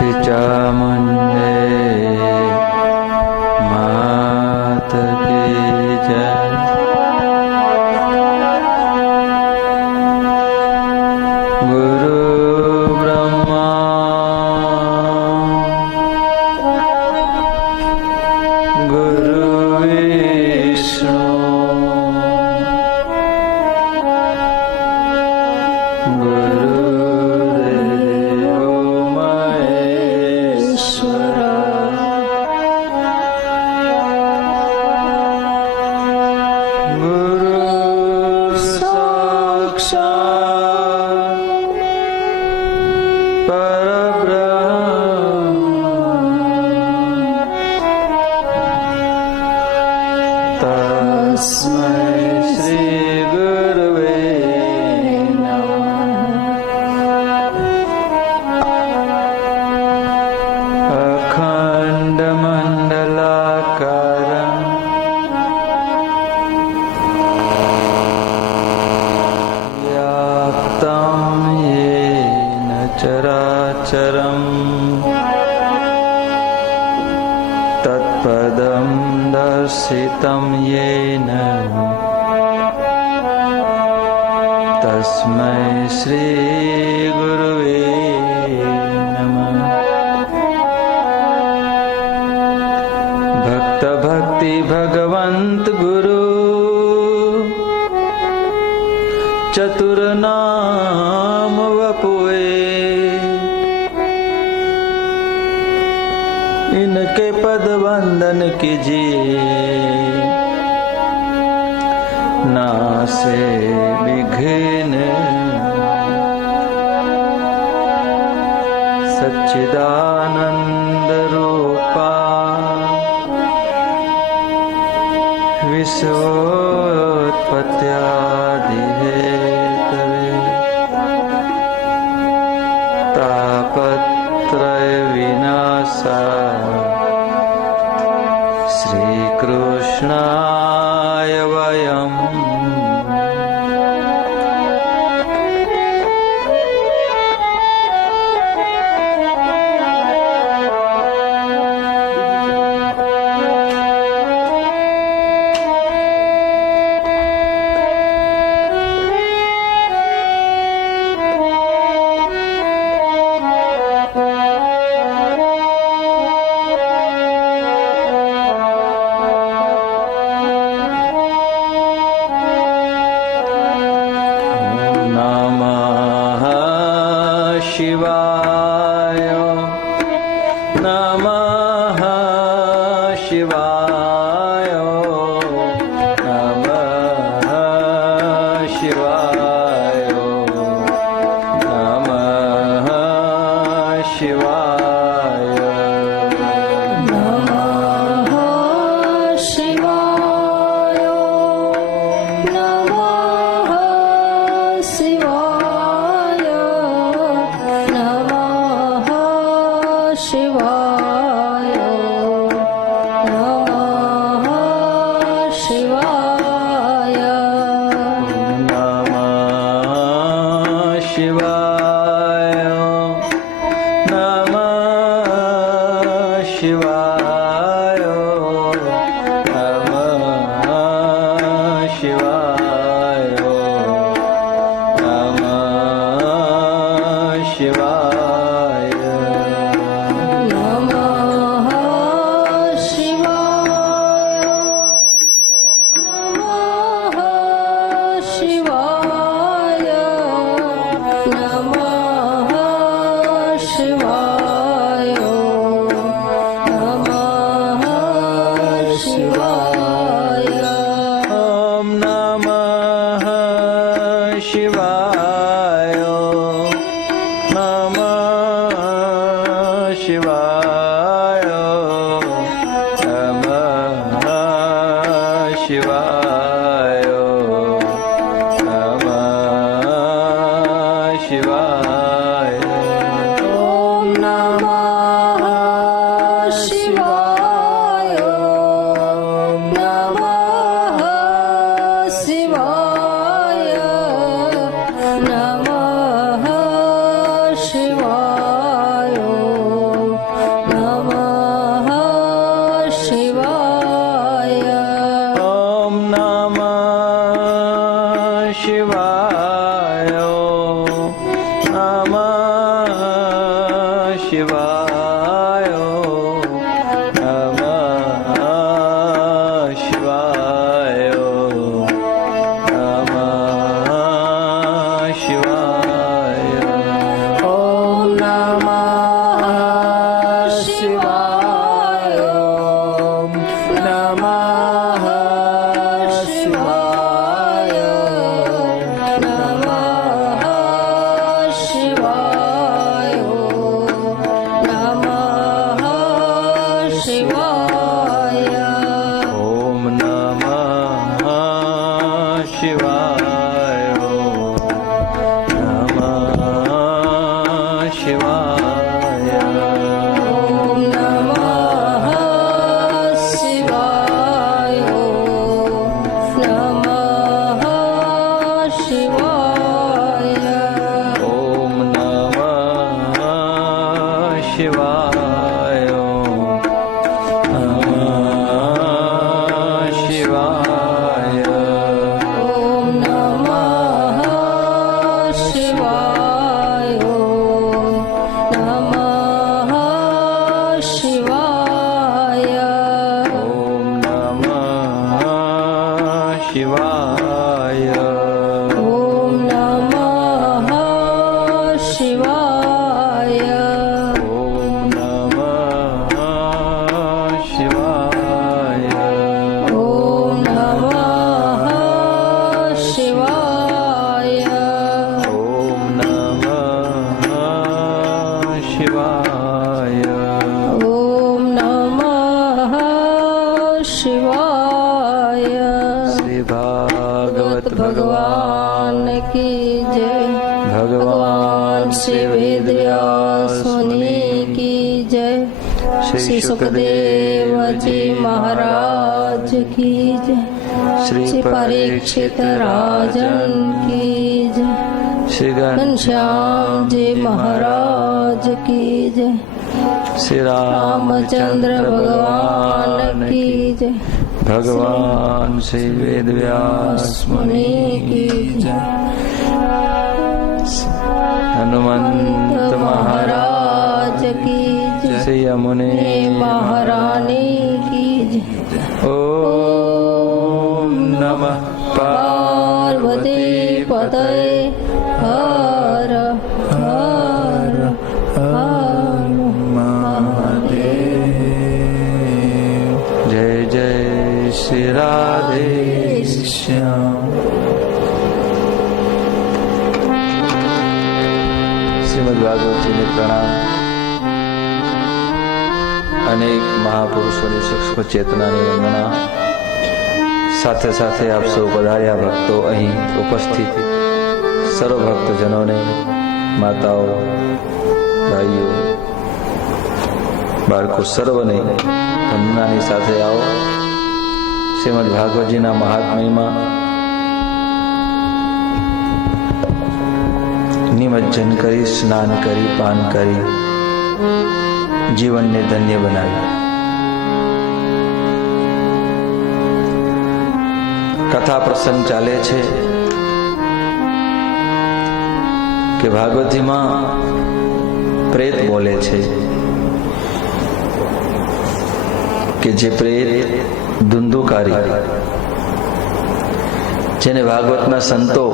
श्री चामुंडे मात की जय। गुरु ब्रह्मा गुरु विष्णु गुरुदेव महेश्वर। गुरु साक्षात् परब्रह्म तस्मै श्री गुरुवे अखण्डमण्डलाकारं व्याप्तं येन चराचरं तत्पदं दर्शितं येन तस्मै श्री गुरुवे नमः। भक्त भक्ति भगवंत गुरु चतुर नाम वपुए, इनके पद वंदन कीजिए नासे विघ्न। सच्चिदानंद रूपा विश्वोत्पत्त्यादि हेतवे तापत्रय विनाशाय श्रीकृष्णाय वयम् शिवाय नमः शिवाय नमः शिवाय नमः शिवाय नमः शिवाय नमः शिवाय नमः शिवाय नमः शिवाय नमः शिवाय नमः शिवाय नमः शिवाय नमः शिवाय नमः शिवाय नमः शिवाय नमः शिवाय नमः शिवाय ॐ नमः शिवाय नमः शिवाय नमः शिवाय नमः शिवाय ॐ नमः शिवाय नमः शिवाय नमः शिवाय શિવાય નમઃ શિવાય નમઃ શિવાય ઓમ નમઃ શિવાય ઓમ નમઃ શિવાય નમઃ શિવાય નમઃ શિવાય ઓમ નમઃ શિવાય નમઃ શિવાય ઓમ નમઃ શિવાય નમઃ શિવાય ઓમ નમઃ શિવાય નમઃ શિવાય ઓમ નમઃ શિવાય નમઃ શિવાય ઓમ નમઃ શિવાય ઓમ નમઃ શિવાય ઓમ નમઃ શિવાય ઓમ નમઃ શિવાય ઓમ નમઃ શિવાય ઓમ નમઃ શિવાય શ્રી ભાગવત ભગવાન કી જય ભગવાન શ્રી વેદવ્યાસ મુનિ કી જય શ્રી સુખદેવજી મહારાજ કી જય શ્રી પરીક્ષિત રાજન કી જય શ્રી ઘનશ્યામજી મહારાજ કી જય શ્રી રામચંદ્ર ભગવાન કી જય ભગવાન શ્રી વેદવ્યાસ મુનિ મુનિ કી જય હનુમંત મહારાજ મહારાજ કી જય શ્રી યમુને મહારાણી કી જય ઓમ નમઃ પાર્વતી પતય હર હર હર મહાદેવ જય જય શ્રી રાધે શ્યામ શ્રીમદ ભાગવતજીને પ્રણામ. અનેક મહાપુરુષોની સૂક્ષ્મ ચેતનાની વંદના. સાથે સાથે આપ સૌ પધાર્યા ભક્તો, અહીં ઉપસ્થિત સર્વ ભક્તજનોને, માતાઓ, ભાઈઓ, બાળકો સર્વને વંદનાની સાથે આવો. શ્રીમદ ભાગવતજીના મહાત્મ્યમાં નિમજ્જન કરી, સ્નાન કરી, પાન કરી જીવનને ધન્ય બનાવી. કથા પ્રસંગ ચાલે છે કે ભાગવતીમાં પ્રેત બોલે છે કે જે પ્રેત ધુંધુકારી, જેને ભાગવતના સંતો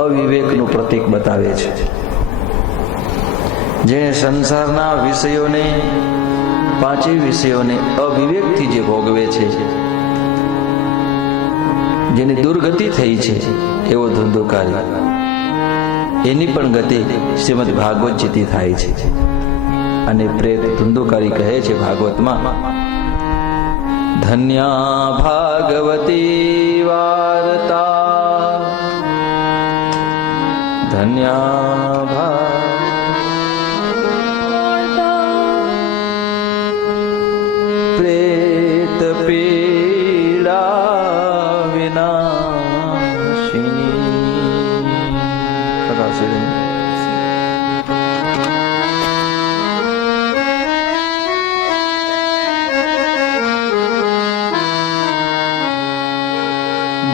અવિવેકનું પ્રતીક બતાવે છે, જેને સંસારના વિષયોને, પાંચેય વિષયોને અવિવેકથી જે ભોગવે છે, જેની દુર્ગતિ થઈ છે, એવો ધુંધુકારી, એની પણ ગતિ શ્રીમદ ભાગવતજીથી થાય છે. અને પ્રેત ધુંધુકારી કહે છે ભાગવતમાં, ધન્યા ભાગવતી વાર્તા, ધન્યા પ્રેત પીડા વિનાશિની.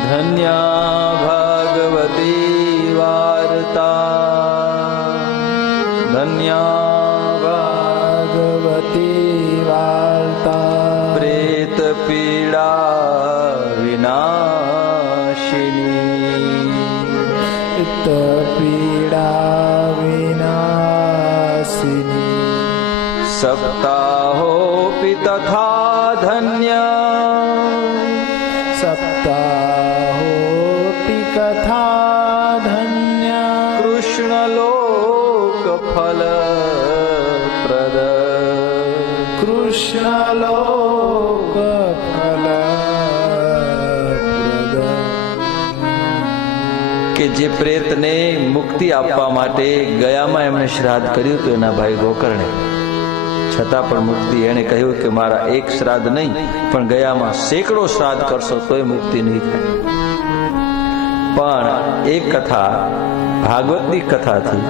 ધન્યા ભાગવતી વાર્તા, સપ્તાહોપી તથા ધન્ય સપ્તાહોપી કથા ધન્ય કૃષ્ણલોક ફલ પ્રદ કૃષ્ણલોક ફલપ્રદ. કે જે પ્રેતને મુક્તિ આપવા માટે ગયામાં એમણે શ્રાદ્ધ કર્યું હતું એના ભાઈ ગોકર્ણે, છતાં પણ મુક્તિ એણે કહ્યું કે મારા એક શ્રાદ્ધ નહીં પણ ગયામાં સેંકડો શ્રાદ્ધ કરશો તોય મુક્તિ નહીં થાય. પણ એક કથા, ભાગવતની કથાથી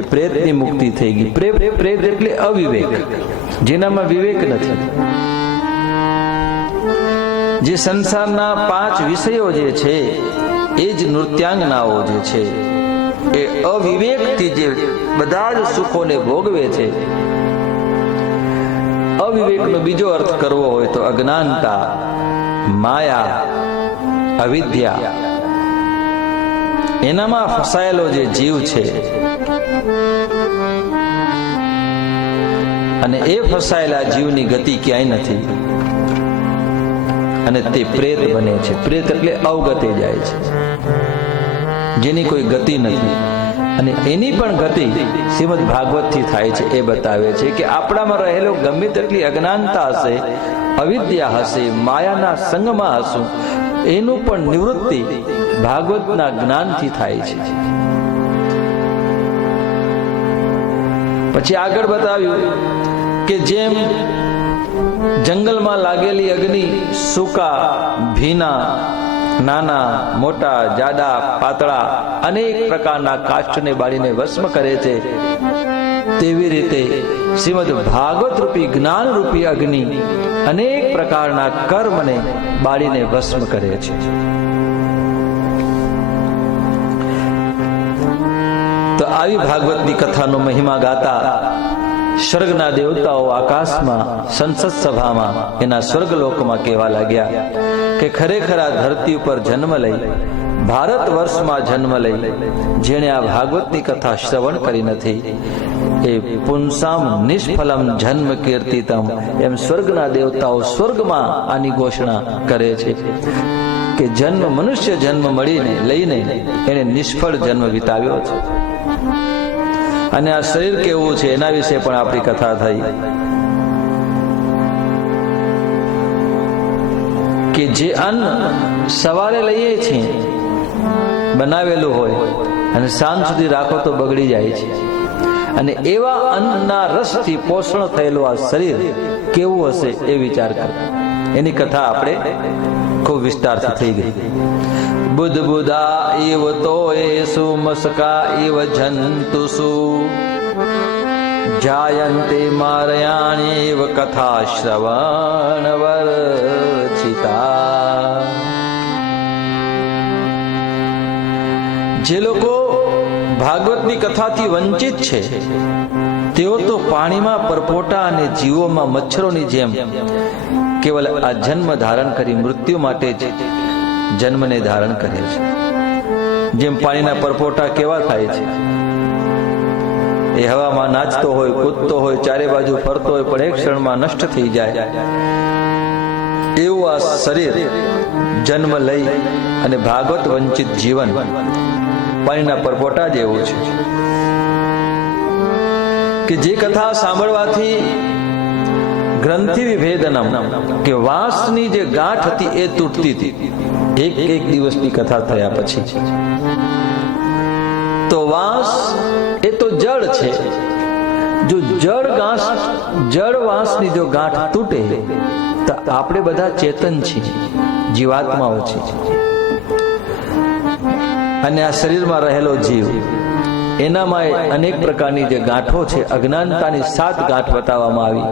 એ પ્રેતની મુક્તિ થઈ ગઈ. પ્રેત એટલે અવિવેક, જેનામાં વિવેક નથી, જે સંસારના 5 વિષયો જે છે એ જ નૃત્યાંગનાઓ જે છે એ અવિવેકથી જે બધા જ સુખોને ભોગવે છે. અવિવેકનો બીજો અર્થ કરવો હોય તો અજ્ઞાનતા, માયા, અવિદ્યા, એનામાં ફસાયેલો જે જીવ છે અને એ ફસાયેલા જીવની ગતિ ક્યાંય નથી અને તે પ્રેત બને છે. પ્રેત એટલે અવગતે જાય છે, જેની કોઈ ગતિ નથી. અને એની પણ ગતિ શ્રીમદ ભાગવતથી થાય છે. એ બતાવે છે કે આપણામાં રહેલો ગમે તેટલી અજ્ઞાનતા હશે, અવિદ્યા હશે, માયાના સંગમાં હશું, એનું પણ નિવૃત્તિ ભાગવતના જ્ઞાનથી થાય છે. પછી આગળ બતાવ્યું કે જેમ જંગલમાં લાગેલી અગ્નિ સૂકા, ભીના, નાના, મોટા, જાડા, પાતળા અનેક પ્રકારના કાષ્ઠને બાળીને ભસ્મ કરે છે, તેવી રીતે શ્રીમદ ભાગવત રૂપી જ્ઞાન રૂપી અગ્નિ અનેક પ્રકારના કર્મને બાળીને ભસ્મ કરે છે. તો આવી ભાગવતની કથાનો મહિમા ગાતા સ્વર્ગના દેવતાઓ આકાશમાં સંસદ સભામાં એના સ્વર્ગલોકમાં કહેવા લાગ્યા કે ખરેખર આ ધરતી ઉપર જન્મ લઈ, ભારત વર્ષમાં જન્મ લઈ જેણે આ ભાગવતની કથા શ્રવણ કરી નથી એ પુંસામ નિષ્ફલમ જન્મ કીર્તિતમ, એમ સ્વર્ગના દેવતાઓ સ્વર્ગમાં આની ઘોષણા કરે છે કે જન્મ, મનુષ્ય જન્મ મળીને લઈને એને નિષ્ફળ જન્મ વિતાવ્યો છે. અને આ શરીર કેવું છે એના વિશે પણ આપણી કથા થઈ કે જે અન્ન સવારે લઈએ છીએ બનાવેલું હોય અને સાંજ સુધી રાખો તો બગડી જાય છે, અને એવા અન્નના રસથી પોષણ થયેલું આ શરીર કેવું હશે એ વિચાર કરો. એની કથા આપણે ખૂબ વિસ્તારથી થઈ ગઈ. બુધ બુધા ઇવ તોયેસુ મસ્કા ઇવ જંતુસુ જાયન્તે મારયાણેવ કથા શ્રવણ વર્ચિતા. જે લોકો ભાગવતની કથાથી વંચિત છે તેઓ તો પાણીમાં પરપોટા અને જીવોમાં મચ્છરોની જેમ કેવલ આ જન્મ ધારણ કરી મૃત્યુ માટે જ જન્મને ધારણ કરે છે. જેમ પાણીના પરપોટા કેવા થાય છે, એ હવામાં નાચતો હોય, કૂદતો હોય, ચારે બાજુ ફરતો હોય, પણ એક ક્ષણમાં નષ્ટ થઈ જાય, એવું આ શરીર જન્મ લઈ અને ભાગવત વંચિત જીવન પાણીના પરપોટા જેવું છે કે જે કથા સાંભળવાથી ગ્રંથિ વિભેદનમ, કે વાંસની જે ગાંઠ હતી એ તૂટતી હતી એક દિવસની કથા થયા પછી. તો વાંસ એ તો જળ છે, જો જળ વાંસની જો ગાંઠ તૂટે તો આપણે બધા ચેતન છીએ, જીવાત્માઓ છીએ, અને આ શરીરમાં રહેલો જીવ એનામાં અનેક પ્રકારની જે ગાંઠો છે, અજ્ઞાનતાની 7 ગાંઠ બતાવવામાં આવી.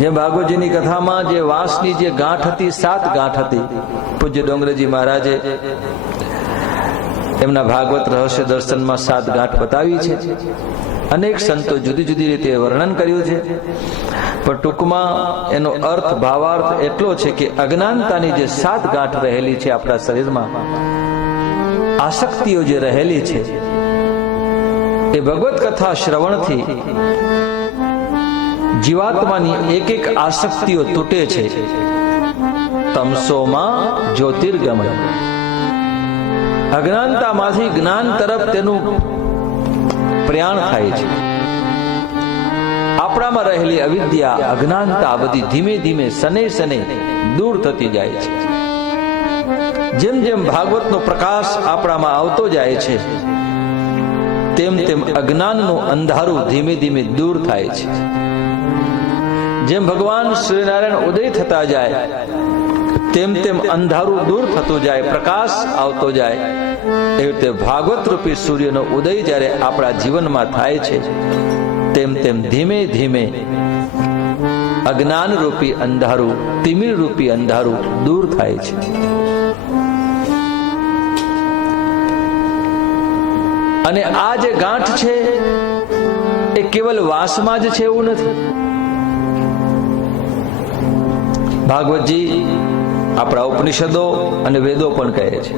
જેમ ભાગવતજીની કથામાં જે વાંસની જે ગાંઠ હતી, 7 ગાંઠ હતી. પૂજ્ય ડોંગરેજી મહારાજે એમના ભાગવત રહસ્ય દર્શનમાં 7 ગાંઠ બતાવી છે. અનેક સંતો જુદી જુદી રીતે વર્ણન કર્યું છે, પણ ટૂંકમાં એનો અર્થ, ભાવાર્થ એટલો છે કે અજ્ઞાનતાની જે 7 ગાંઠ રહેલી છે આપણા શરીરમાં, આસક્તિઓ જે રહેલી છે એ ભગવત કથા શ્રવણથી જીવાત્માની એક એક આસક્તિઓ તૂટે છે. તમસોમાં જ્યોતિર્ગમય, અજ્ઞાનતામાંથી જ્ઞાન તરફ તેનું પ્રયાણ થાય છે. આપણામાં રહેલી અવિદ્યા, અજ્ઞાનતા બધી ધીમે ધીમે સને સને દૂર થતી જાય છે. જેમ જેમ ભાગવતનો પ્રકાશ આપણામાં આવતો જાય છે તેમ તેમ અજ્ઞાનનું અંધારું ધીમે ધીમે દૂર થાય છે. જેમ ભગવાન શ્રીનારાયણ ઉદય થતા જાય તેમ તેમ અંધારું દૂર થતું જાય, પ્રકાશ આવતો જાય. એવી રીતે ભાગવત રૂપી સૂર્યનો ઉદય જ્યારે આપણા જીવનમાં થાય છે તેમ તેમ ધીમે ધીમે અજ્ઞાન રૂપી અંધારું, તિમિર રૂપી અંધારું દૂર થાય છે. અને આ જે ગાંઠ છે એ કેવલ વાસમાં જ છે એવું નથી. ભાગવતજી, આપણા ઉપનિષદો અને વેદો પણ કહે છે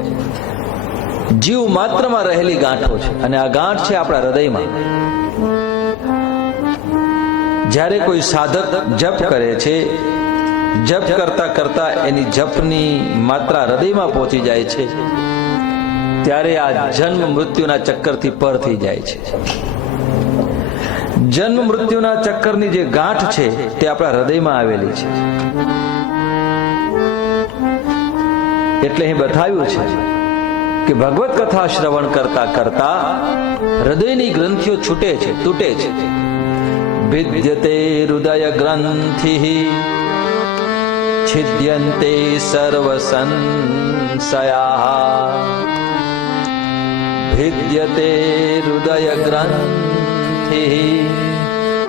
જીવ માત્રમાં રહેલી ગાંઠો છે. અને આ ગાંઠ છે આપણા હૃદયમાં. જ્યારે કોઈ સાધક જપ કરે છે, જપ કરતા કરતા એની જપની માત્રા હૃદયમાં પહોંચી જાય છે ત્યારે આ જન્મ મૃત્યુના ચક્કરથી પર થઈ જાય છે. જન્મ મૃત્યુના ચક્કરની જે ગાંઠ છે તે આપણા હૃદયમાં આવેલી છે. એટલે અહીં બતાવ્યું છે કે ભગવત કથા શ્રવણ કરતા કરતા હૃદયની ગ્રંથિઓ છૂટે છે, તૂટે છે. ભિદ્યતે હૃદય ગ્રંથિ છિદ્યન્તે સર્વ સંશયા. ભિદ્યતે હૃદય ગ્રંથિ.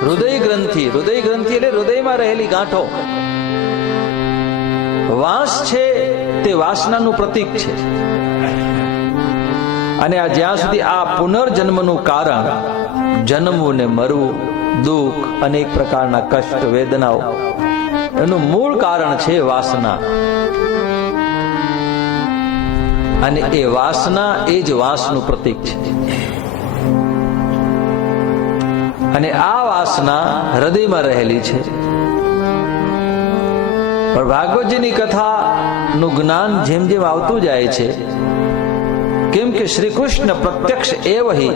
હૃદય ગ્રંથિ, હૃદય ગ્રંથિ એટલે હૃદયમાં રહેલી ગાંઠો. વાસ છે તે વાસનાનું પ્રતીક છે. અને આ જ્યાં સુધી આ પુનર્જન્મનું કારણ, જન્મવું ને મરવું, દુઃખ, અનેક પ્રકારના કષ્ટ, વેદનાઓ, એનું મૂળ કારણ છે વાસના. અને એ વાસના એ જ વાસનું પ્રતીક છે. અને આ વાસના હૃદયમાં રહેલી છે. પણ ભાગવતજીની કથાનું જ્ઞાન જેમ જેમ આવતું જાય છે, કેમ કે શ્રી કૃષ્ણ પ્રત્યક્ષ એવહી,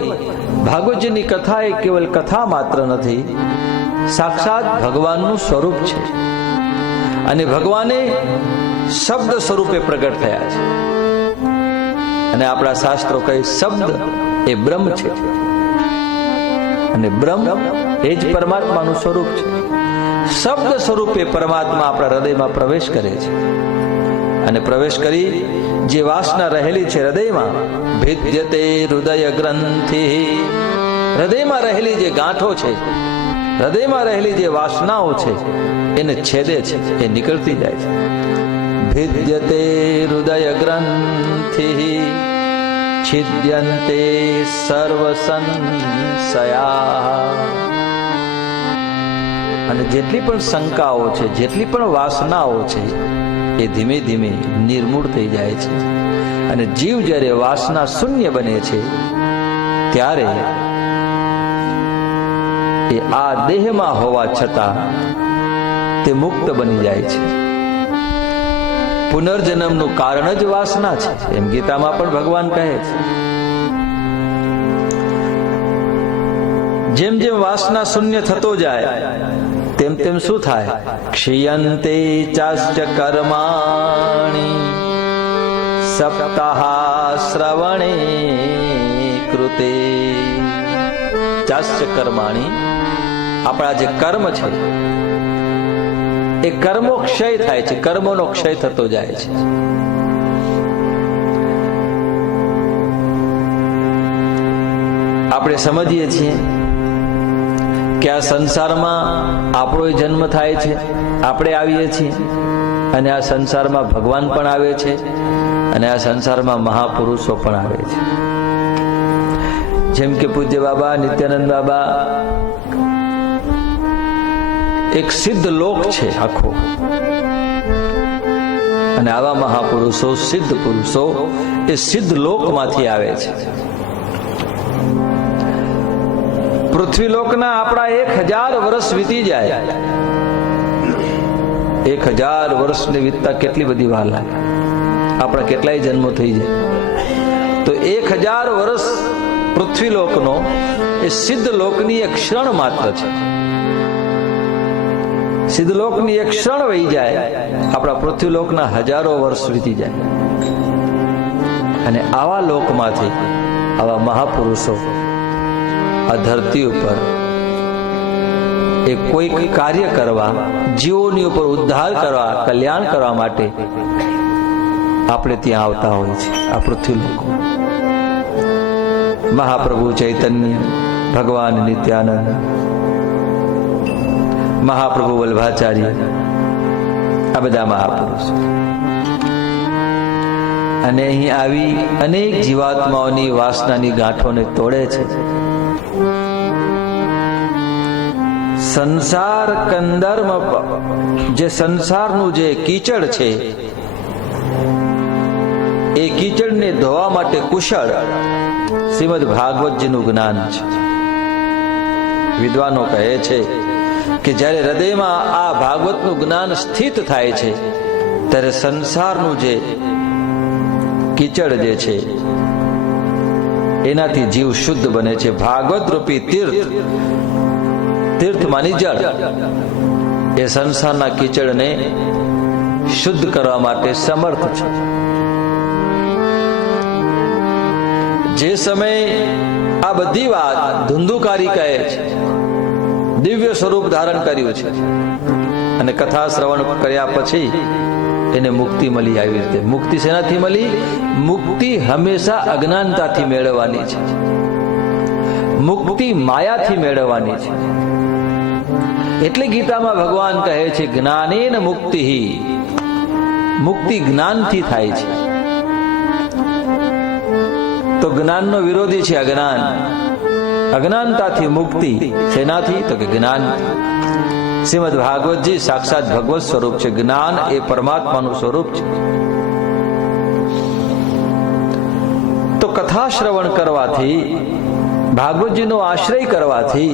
ભાગવતજીની કથા એ કેવલ કથા માત્ર નથી, સાક્ષાત ભગવાનનું સ્વરૂપ છે. અને ભગવાને શબ્દ સ્વરૂપે પ્રગટ થયા છે. અને આપણા શાસ્ત્રો કહે શબ્દ એ બ્રહ્મ છે અને બ્રહ્મ એ જ પરમાત્માનું સ્વરૂપ છે. શબ્દ સ્વરૂપે પરમાત્મા આપણા હૃદયમાં પ્રવેશ કરે છે. અને પ્રવેશ કરી જે વાસના રહેલી છે હૃદયમાં, ભિદ્યતે હૃદય ગ્રંથિ, હૃદયમાં રહેલી જે ગાંઠો છે, હૃદયમાં રહેલી જે વાસનાઓ છે એને છેદે છે, એ નીકળતી જાય છે. ભિદ્યતે હૃદય ગ્રંથિ છિદ્યન્તે સર્વ સંશયા. અને જેટલી પણ શંકાઓ છે, જેટલી પણ વાસનાઓ છે એ ધીમે ધીમે નિર્મૂળ થઈ જાય છે. અને જીવ જ્યારે વાસના શૂન્ય બને છે ત્યારે એ આ દેહમાં હોવા છતાં તે મુક્ત બની જાય છે. પુનર્જન્મનું કારણ જ વાસના છે, એમ ગીતામાં પણ ભગવાન કહે છે. જેમ જેમ વાસના શૂન્ય થતો જાય તેમ તેમ શું થાય? ક્ષીયન્તે ચાશ્ચ કર્માણિ સપ્તાહ શ્રવણે કૃતે. ચાશ્ચ કર્માણિ, આપણા જે કર્મ છે એ કર્મો ક્ષય થાય છે, કર્મોનો ક્ષય થતો જાય છે. આપણે સમજીએ છીએ કે આ સંસારમાં આપણો જન્મ થાય છે, આપણે આવીએ છીએ, અને આ સંસારમાં ભગવાન પણ આવે છે, અને આ સંસારમાં મહાપુરુષો પણ આવે છે. જેમ કે પૂજ્ય બાબા નિત્યાનંદ બાબા એક સિદ્ધ લોક છે આખો, અને આવા મહાપુરુષો, સિદ્ધ પુરુષો એ સિદ્ધ લોકમાંથી આવે છે. પૃથ્વીલોકના આપણા 1000 વર્ષ વીતી જાય, 1000 વર્ષને વીતતા કેટલી બધી વાર લાગે, આપણા કેટલાય જન્મો થઈ જાય. તો 1000 વર્ષ પૃથ્વીલોકનો એ સિદ્ધલોકની એક ક્ષણ માત્ર છે. સિદ્ધલોકની એક ક્ષણ વહી જાય, આપણા પૃથ્વીલોકના હજારો વર્ષ વીતી જાય. અને આવા લોકમાંથી આવા મહાપુરુષો આ ધરતી ઉપર એ કોઈક કાર્ય કરવા, જીવોની ઉપર ઉદ્ધાર કરવા, કલ્યાણ કરવા માટે આપણે ત્યાં આવતા હોય છે. આ પૃથ્વીલોક મહાપ્રભુ ચૈતન્ય, ભગવાન નિત્યાનંદ, મહાપ્રભુ વલ્ભાચાર્ય, આ બધા મહાપુરુષો. અને અહીં આવી અનેક જીવાત્માઓની વાસનાની ગાંઠોને તોડે છે. સંસાર કંદર્મ, જે સંસારનું જે કીચડ છે એ કીચડને ધોવા માટે કુશળ શ્રીમદ ભાગવતજીનું જ્ઞાન છે. વિદ્વાનો કહે છે કે જ્યારે હૃદયમાં આ ભાગવતનું જ્ઞાન સ્થિત થાય છે ત્યારે સંસારનું જે કીચડ જે છે એનાથી જીવ શુદ્ધ બને છે. ભાગવત રૂપી તીર્થ માની જળ એ સંસારના કીચડને શુદ્ધ કરવા માટે સમર્થ છે. જે સમય આ બધી વાત ધુંધુકારી કહે છે, દિવ્ય સ્વરૂપ ધારણ કર્યું છે અને કથા શ્રવણ કર્યા પછી એને મુક્તિ મળી. આવી રીતે મુક્તિ શેનાથી મળી? મુક્તિ હંમેશા અજ્ઞાનતાથી મેળવવાની છે, મુક્તિ માયાથી મેળવવાની છે. એટલે ગીતામાં ભગવાન કહે છે જ્ઞાનેન મુક્તિ, મુક્તિ જ્ઞાનથી થાય છે. તો જ્ઞાનનો વિરોધી છે અજ્ઞાન. અજ્ઞાનતાથી મુક્તિ શેનાથી? તો કે જ્ઞાન. શ્રીમદ ભાગવતજી સાક્ષાત ભગવત સ્વરૂપ છે. જ્ઞાન એ પરમાત્માનું સ્વરૂપ છે. તો કથા શ્રવણ કરવાથી, ભાગવતજીનો આશ્રય કરવાથી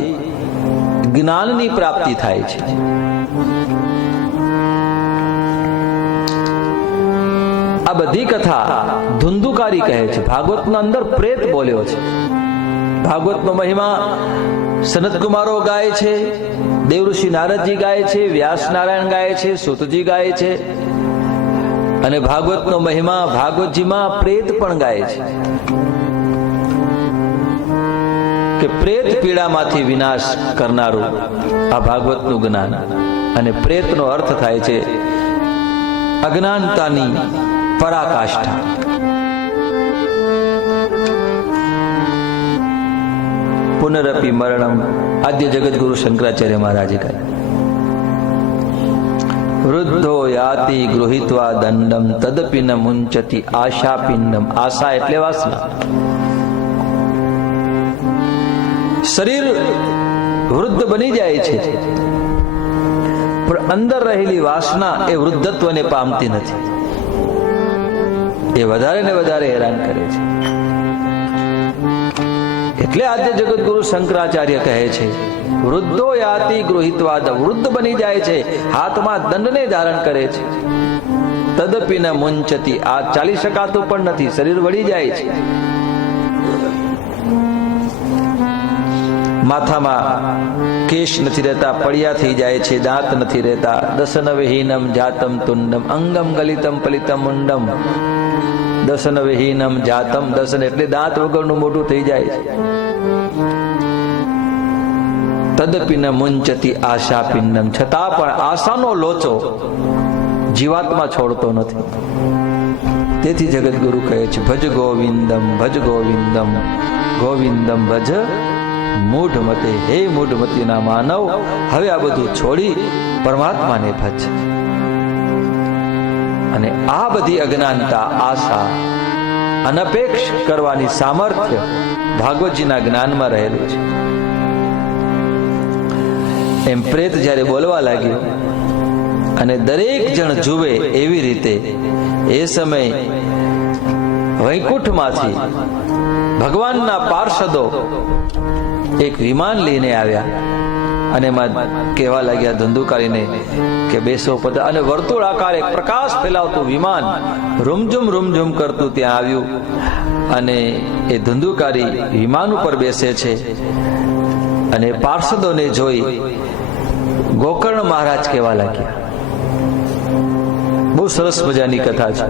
જ્ઞાનની પ્રાપ્તિ થાય છે. આ બધી કથા ધુંધુકારી કહે છે. ભાગવતના અંદર પ્રેત બોલ્યો છે. ભાગવતનો મહિમા સનતકુમારો ગાય છે, દેવઋષિ નારદજી ગાય છે, વ્યાસ નારાયણ ગાય છે, સૂતજી ગાય છે. અને ભાગવતનો મહિમા ભાગવતજીમાં પ્રેત પણ ગાય છે કે પ્રેત પીડામાંથી વિનાશ કરનારું આ ભાગવતનું જ્ઞાન. અને પ્રેતનો અર્થ થાય છે અજ્ઞાનતાની પરાકાષ્ઠા. પુનરપી મરણમ, આદ્ય જગતગુરુ શંકરાચાર્ય મહારાજે કહ્યું, વૃદ્ધો યાતિ ગૃહિત્વા દંડમ તદપી ન મુંચતી આશા પિંડમ. આશા એટલે વાસના. શરીર વૃદ્ધ બની જાય છે પણ અંદર રહેલી વાસના એ વૃદ્ધત્વને પામતી નથી. એ વધારે ને વધારે હેરાન કરે છે. એટલે આદ્ય જગતગુરુ શંકરાચાર્ય કહે છે વૃદ્ધો યાતિ ગૃહિત્વા, વૃદ્ધ બની જાય છે, હાથમાં દંડને ધારણ કરે છે. તદપી ન મુંચતી, આ ચાલી શકાતું પણ નથી, શરીર વળી જાય છે. માથામાં કેશ નથી રહેતા, પડિયા થઈ જાય છે, દાંત નથી રહેતા. દસન વિહીનમ જાતમ તુંડમ અંગમ ગલિતમ પલિતમ મુંડમ. દસન વિહીનમ જાતમ, દસન એટલે દાંત વગરનું મોઢું થઈ જાય છે. તદપી ન મુંચતી આશા પિંડમ, છતાં પણ આશાનો લોચો જીવાત્મા છોડતો નથી. તેથી જગતગુરુ કહે છે ભજ ગોવિંદમ, ભજ ગોવિંદમ, ગોવિંદમ ભજ મૂઢમતે. હે મૂઢમતીના માનવ, હવે આ બધું છોડી પરમાત્માને ભજ. અને આ બધી અજ્ઞાનતા, આશા, અનપેક્ષ કરવાની સામર્થ્ય ભાગવતજીના જ્ઞાનમાં રહેલું છે. એમ પ્રેત જ્યારે બોલવા લાગ્યો અને દરેક જણ જુએ એવી રીતે એ સમય વૈકુંઠમાંથી ભગવાનના પાર્ષદો એક વિમાન લઈને આવ્યા અને એમાં કહેવા લાગ્યા ધંધુકારીને કે બેસો પધારો. અને વર્તુળાકાર એક પ્રકાશ ફેલાવતું વિમાન રૂમઝુમ કરતું ત્યાં આવ્યું અને એ ધંધુકારી વિમાન ઉપર બેસે છે. અને પાર્ષદોને જોઈ ગોકર્ણ મહારાજ કહેવા લાગ્યા. બહુ સરસ મજાની કથા છે.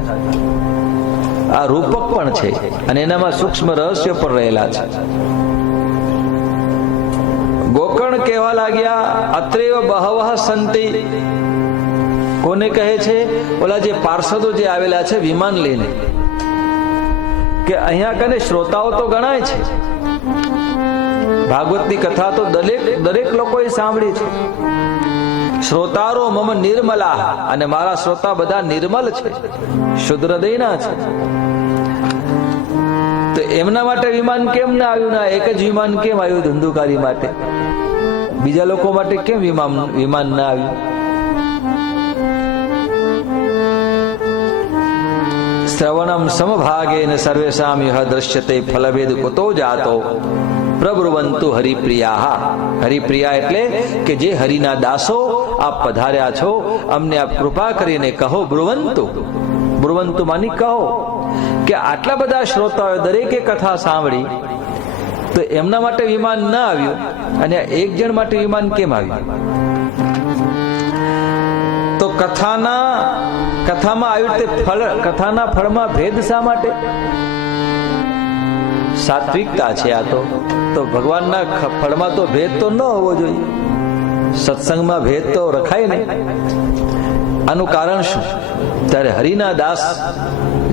આ રૂપક પણ છે અને એનામાં સૂક્ષ્મ રહસ્યો પણ રહેલા છે. ગોકર્ણ કહેવા લાગ્યા અત્રેવ બહવઃ સંતિ. કોને કહે છે? ઓલા જે પાર્ષદો જે આવેલા છે વિમાન લઈને, કે અહીંયા કને શ્રોતાઓ તો ગણાય છે. ભાગવતની કથા તો દરેક લોકોએ સાંભળી છે. શ્રોતારો મમ નિર્મલા, અને મારા શ્રોતા બધા નિર્મલ છે, શુદ્ધ હૃદયના છે. તો એમના માટે વિમાન કેમ ના આવ્યું? ના, એક જ વિમાન કેમ આવ્યું ધંધુકારી માટે? બીજા લોકો માટે કેમ વિમાન ના આવ્યું? શ્રવણમ સમભાગેન સર્વેષામ યહ દ્રશ્યતે ફલભેદ કુતો જાતો પ્રબ્રુવંતુ હરિપ્રિયા. હરિપ્રિયા એટલે કે જે હરિના દાસો આપ પધાર્યા છો, અમને આપ કૃપા કરીને કહો. બ્રુવંતુ માની કહો કે આટલા બધા શ્રોતાઓએ દરેકે કથા સાંભળી, તો એમના માટે વિમાન ના આવ્યું અને એક જણ માટે વિમાન કેમ આવ્યું? તો કથામાં આવ્યું તે કથાના ફળમાં ભેદ શા માટે? સાત્વિકતા છે આ તો ભગવાનના ફળમાં તો ભેદ તો ન હોવો જોઈએ. સત્સંગમાં ભેદ તો રખાય નહીં. આનું કારણ શું? ત્યારે હરિના દાસ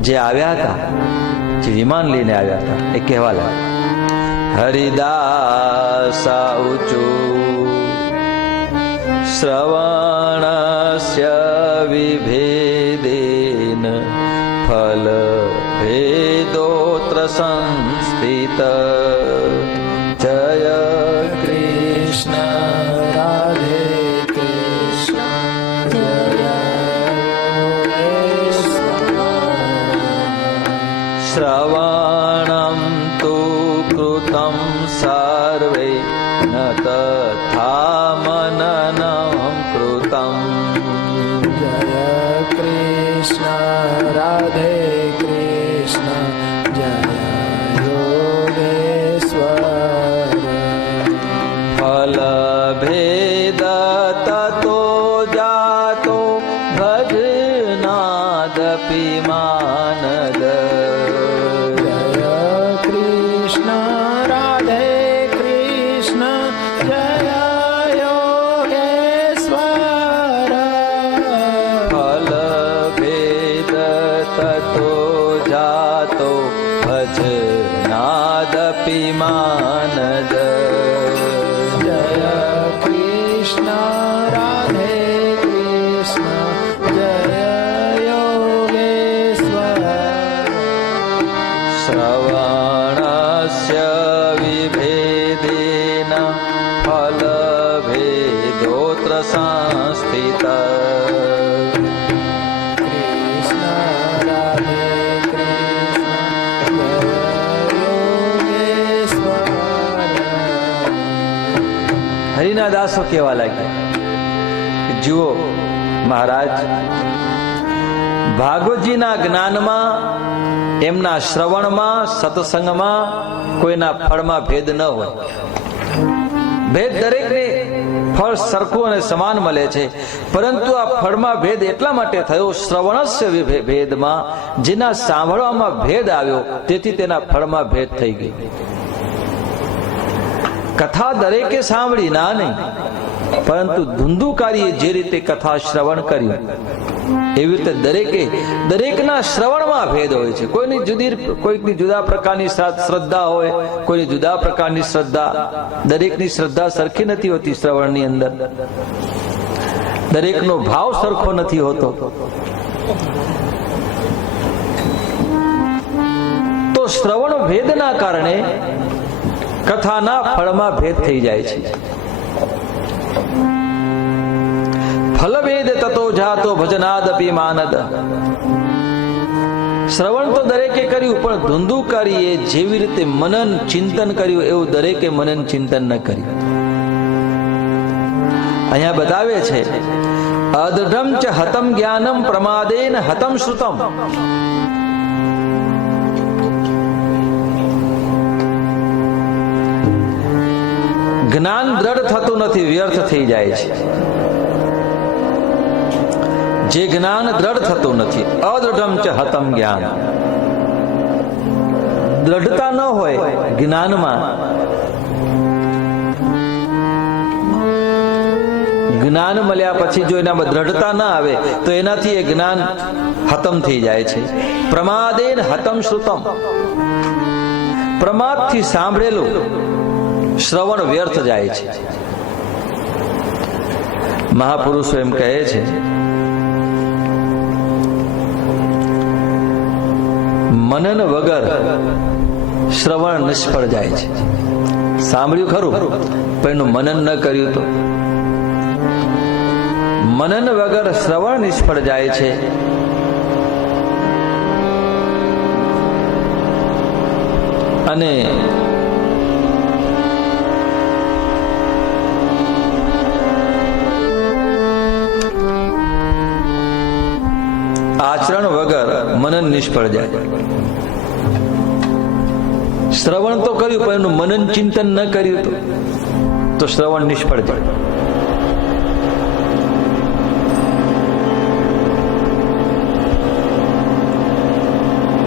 જે આવ્યા હતા, જે વિમાન લઈને આવ્યા હતા, એ કહેવા લાગ્યા હરિદાસા ઊચુ શ્રવણસ્ય વિભેદેન ફલ ભેદોત્ર સંસ્થિત. જય કૃષ્ણ રાધે કૃષ્ણ જય શ્રવણમ તુ કૃતમ સર્વે ન તથા મનનમ કૃતમ. જય કૃષ્ણ રાધે કૃષ્ણ જય યોગેશ્વર. ફલ ભેદ તતો જાતો ભજનાદપી માનદ. જય કૃષ્ણ રાધે કૃષ્ણ જય યોગેશ્વર. ફલ ભેદ તતો જાતો ભજનાદપી માનદ. જય કૃષ્ણ રાધે કૃષ્ણ જય યોગેશ્વર. શ્રવણસ્ય વિભેદેન ફલ ભેદોત્ર સંસ્થિત. કૃષ્ણ રાધે કૃષ્ણ જય યોગેશ્વર. હરિના દાસો કહેવા લાગ્યા, જુઓ મહારાજ, ભાગવતજીના જ્ઞાનમાં, એમના શ્રવણમાં, સત્સંગમાં કોઈના ફળમાં ભેદ ન હોય. ભેદ દરેકને ફળ સરખું અને સમાન મળે છે, પરંતુ આ ફળમાં ભેદ એટલા માટે થયો, શ્રવણસ્ય ભેદમાં, જેના સાંભળવામાં ભેદ આવ્યો તેથી તેના ફળમાં ભેદ થઈ ગઈ. કથા દરેકે સાંભળી ના નહીં, પરંતુ ધુંધુકારીએ જે રીતે કથા શ્રવણ કર્યું એવી રીતે દરેકના શ્રવણમાં ભેદ હોય છે. કોઈની જુદા પ્રકારની શ્રદ્ધા હોય, કોઈની જુદા પ્રકારની શ્રદ્ધા. દરેકની શ્રદ્ધા સરખી નથી હોતી. શ્રવણની અંદર દરેકનો ભાવ સરખો નથી હોતો. તો શ્રવણ ભેદના કારણે કથાના ફળમાં ભેદ થઈ જાય છે. ફલભેદ તતો જાતો ભજનાદપી માનદ. શ્રવણ તો દરેકે કર્યું, પણ ધુંધુકારીએ જેવી રીતે મનન ચિંતન કર્યું એવું દરેકે મનન ચિંતન ન કર્યું. અહીંયા બતાવે છે અદઢમ ચ હતમ જ્ઞાનમ પ્રમાદેન હતમ શ્રુતમ. જ્ઞાન દ્રઢ થતું નથી, વ્યર્થ થઈ જાય છે. જે જ્ઞાન દ્રઢ થતું નથી, અદૃઢમ ચ હતમ જ્ઞાન. દ્રઢતા ન હોય જ્ઞાનમાં, જ્ઞાન મળ્યા પછી જો એનામાં દ્રઢતા ના આવે તો એનાથી એ જ્ઞાન હતમ થઈ જાય છે. પ્રમાદેન હતમ શ્રુતમ. પ્રમાદથી સાંભળેલું શ્રવણ વ્યર્થ જાય છે. મહાપુરુષો એમ કહે છે, મનન વગર શ્રવણ નિષ્ફળ જાય છે. સાંભળ્યું ખરું, પણ એનું મનન ન કર્યું તો. મનન વગર શ્રવણ નિષ્ફળ જાય છે. અને આચરણ વગર મનન નિષ્ફળ જાય. શ્રવણ તો કર્યું પણ એનું મનન ચિંતન ન કર્યું તો શ્રવણ નિષ્ફળ જાય.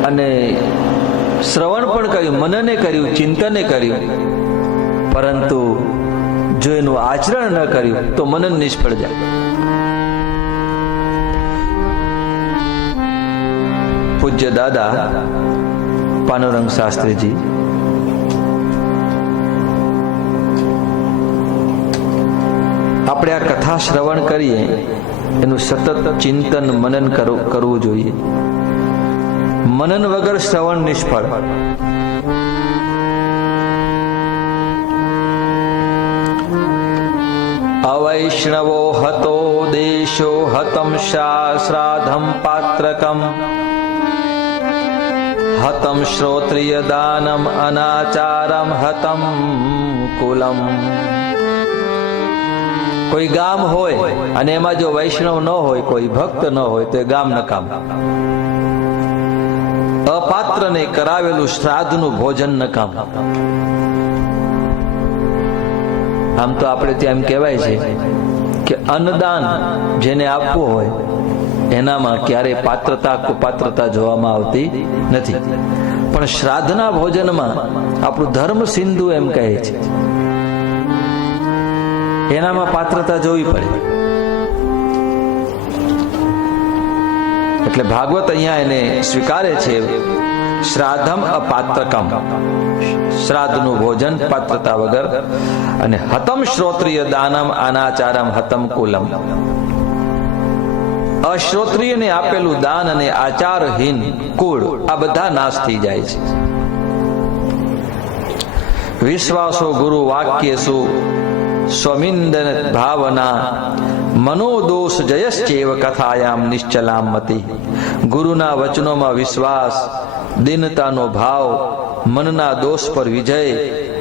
અને શ્રવણ પણ કર્યું, મનને કર્યું, ચિંતને કર્યું, પરંતુ જો એનું આચરણ ન કર્યું તો મનન નિષ્ફળ જાય. પૂજ્ય દાદા પાનુરંગ શાસ્ત્રીજી આપણે આ કથા શ્રવણ કરીએ એનું સતત ચિંતન મનન કરવું જોઈએ. મનન વગર શ્રવણ નિષ્ફળ. અવૈષ્ણવો હતો દેશો હતમ શ્રાધમ પાત્રકમ હતમ શ્રોત્રિય દાનમ અનાચારમ હતમ કુલમ. કોઈ ગામ હોય અને એમાં જો વૈષ્ણવ ન હોય, કોઈ ભક્ત ન હોય તો એ ગામ નકામ. અપાત્રને કરાવેલું શ્રાદ્ધનું ભોજન નકામ. આમ તો આપણે ત્યાં એમ કહેવાય છે કે અન્નદાન જેને આપવું હોય એનામાં ક્યારે પાત્રતા કુપાત્રતા જોવામાં આવતી નથી, પણ શ્રાદ્ધના ભોજનમાં આપણું ધર્મ સિંધુ એમ કહે છે એનામાં પાત્રતા જોવી પડે. એટલે ભાગવત અહીંયા એને સ્વીકારે છે, શ્રાદ્ધમ અપાત્રકમ, શ્રાદ્ધનું ભોજન પાત્રતા વગર, અને હતમ શ્રોત્રિય દાનમ અનાચારમ હતમ કુલમ. અશ્રોત્રિયને આપેલું દાન અને આચારહીન કુળ આ બધા નાશ થઈ જાય છે. વિશ્વાસો ગુરુ વાક્યેસુ સ્વમિંદન ભાવના મનોદોષ જયશ્ચેવ કથાયામ નિશ્ચલામ મતિ. ગુરુના વચનોમાં વિશ્વાસ, દીનતાનો ભાવ, મનના દોષ પર વિજય,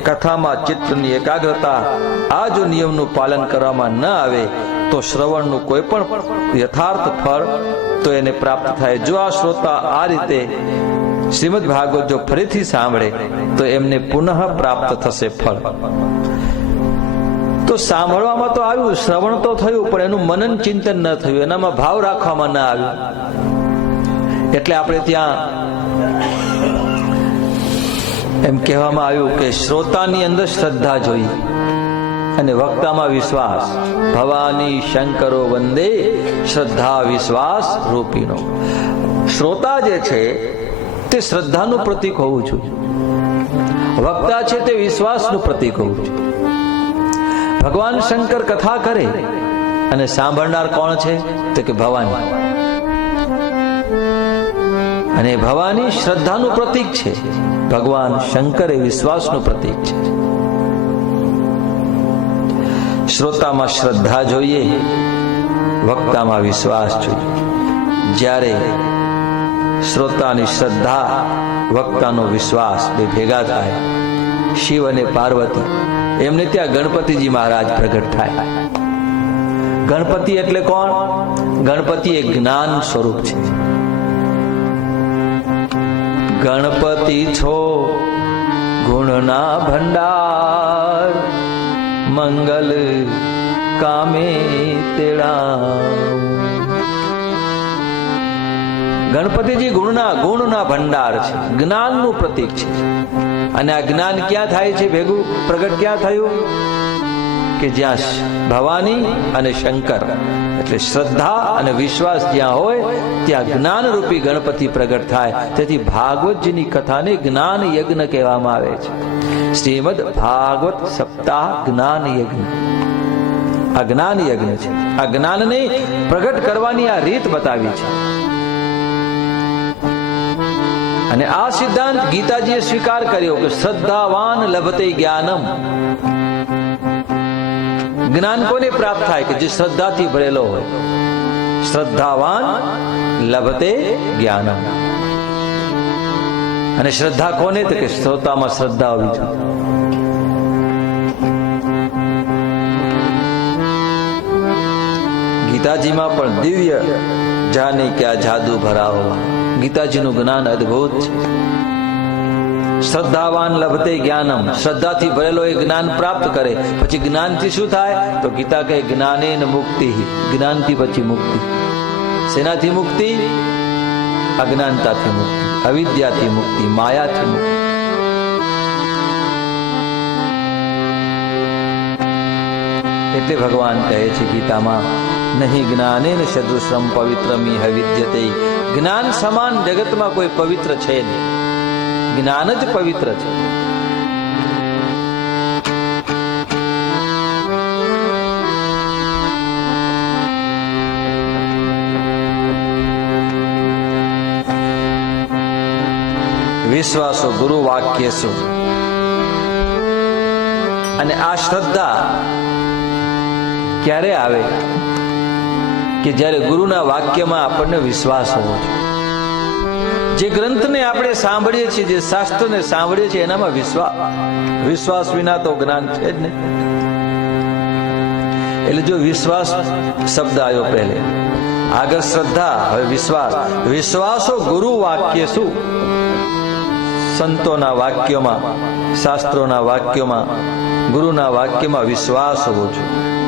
કથામાં ચિત્તની એકાગ્રતા, આ જો નિયમનું પાલન કરવામાં ન આવે તો શ્રવણનું કોઈ પણ યથાર્થ ફળ તો એને પ્રાપ્ત થાય. જો આ શ્રોતા આ રીતે શ્રીમદ ભાગવત જો ફરીથી સાંભળે તો એમને પુનઃ પ્રાપ્ત થશે ફળ. તો સાંભળવામાં તો આવ્યું, શ્રવણ તો થયું, પણ એનું મનન ચિંતન ન થયું, એનામાં ભાવ રાખવામાં ન આવ્યું. એટલે આપણે ત્યાં એમ કહેવામાં આવ્યું કે શ્રોતાની અંદર શ્રદ્ધા જોઈએ અને વક્તામાં વિશ્વાસ. ભવાની શંકરો વંદે શ્રદ્ધા વિશ્વાસ રૂપીનો. શ્રોતા જે છે તે શ્રદ્ધાનું પ્રતીક હોવું જોઈએ, વક્તા છે તે વિશ્વાસનું પ્રતીક હોવું જોઈએ. ભગવાન શંકર કથા કરે અને સાંભળનાર કોણ છે તો કે ભવાની, અને ભવાની શ્રદ્ધાનું પ્રતીક છે. ભગવાન શંકર એ વિશ્વાસનું પ્રતીક છે. શ્રોતામાં શ્રદ્ધા જોઈએ, વક્તામાં વિશ્વાસ જોઈએ. જ્યારે શ્રોતાની શ્રદ્ધા, વક્તાનો વિશ્વાસ બે ભેગા થાય. શિવ અને પાર્વતી એમને ત્યાં ગણપતિજી મહારાજ પ્રગટ થાય. ગણપતિ એટલે કોણ? ગણપતિ એ જ્ઞાન સ્વરૂપ છે. ગણપતિ છો ગુણના ભંડાર, મંગલ કામે તેડા. ગણપતિજી ગુણના ભંડાર છે, જ્ઞાનનું પ્રતીક છે. અને આ જ્ઞાન ક્યાં થાય છે ભેગું? પ્રગટ ક્યાં થયું? કે જ્યાં ભવાની અને શંકર એટલે શ્રદ્ધા અને વિશ્વાસ જ્યાં હોય ત્યાં જ્ઞાન રૂપી ગણપતિ પ્રગટ થાય. તેથી ભાગવતજીની કથાને જ્ઞાન યજ્ઞ કહેવામાં આવે છે. શ્રીમદ ભાગવત સપ્તાહ જ્ઞાન યજ્ઞ. આ જ્ઞાન યજ્ઞ છે. આ જ્ઞાનને પ્રગટ કરવાની આ રીત બતાવી છે. અને આ સિદ્ધાંત ગીતાજીએ સ્વીકાર કર્યો કે શ્રદ્ધાવાન લભતે જ્ઞાનમ. જ્ઞાન કોને પ્રાપ્ત થાય? કે જે શ્રદ્ધાથી ભરેલો હોય. શ્રદ્ધાવાન લભતે જ્ઞાનમ. અને શ્રદ્ધા કોને? તો કે શ્રોતામાં શ્રદ્ધા હોવી જોઈએ. ગીતાજીમાં પણ દિવ્ય જાને ક્યાં જાદુ ભરાવો. ગીતાજીનું જ્ઞાન અદ્ભુત છે. શ્રદ્ધાવાન લભતે જ્ઞાનમ. શ્રદ્ધાથી ભરેલો એ જ્ઞાન પ્રાપ્ત કરે. પછી જ્ઞાનથી શું થાય? તો ગીતા કહે જ્ઞાનેન મુક્તિ. જ્ઞાનથી પછી મુક્તિ. શેનાથી મુક્તિ? અજ્ઞાનતાથી મુક્તિ, અવિદ્યાથી મુક્તિ, માયાથી મુક્તિ. એટલે ભગવાન કહે છે ગીતામાં, નહીં જ્ઞાનેન સદૃશમ પવિત્રમિહ વિદ્યતે. જ્ઞાન સમાન જગતમાં કોઈ પવિત્ર છે નહીં. જ્ઞાન જ પવિત્ર છે. વિશ્વાસો ગુરુ વાક્યેસુ. અને આ શ્રદ્ધા ક્યારે આવે? કે જ્યારે ગુરુના વાક્યમાં આપણને વિશ્વાસ હોવો જોઈએ. જે ગ્રંથને આપણે સાંભળીએ છીએ, જે શાસ્ત્રને સાંભળીએ છીએ, એનામાં વિશ્વાસ વિના તો જ્ઞાન છે જ નહીં. એટલે જો વિશ્વાસ શબ્દ આવ્યો પહેલે, આગળ શ્રદ્ધા, હવે વિશ્વાસ. વિશ્વાસો ગુરુ વાક્ય શું? સંતોના વાક્યોમાં, શાસ્ત્રોના વાક્યોમાં, ગુરુના વાક્યમાં વિશ્વાસ હોવો જોઈએ.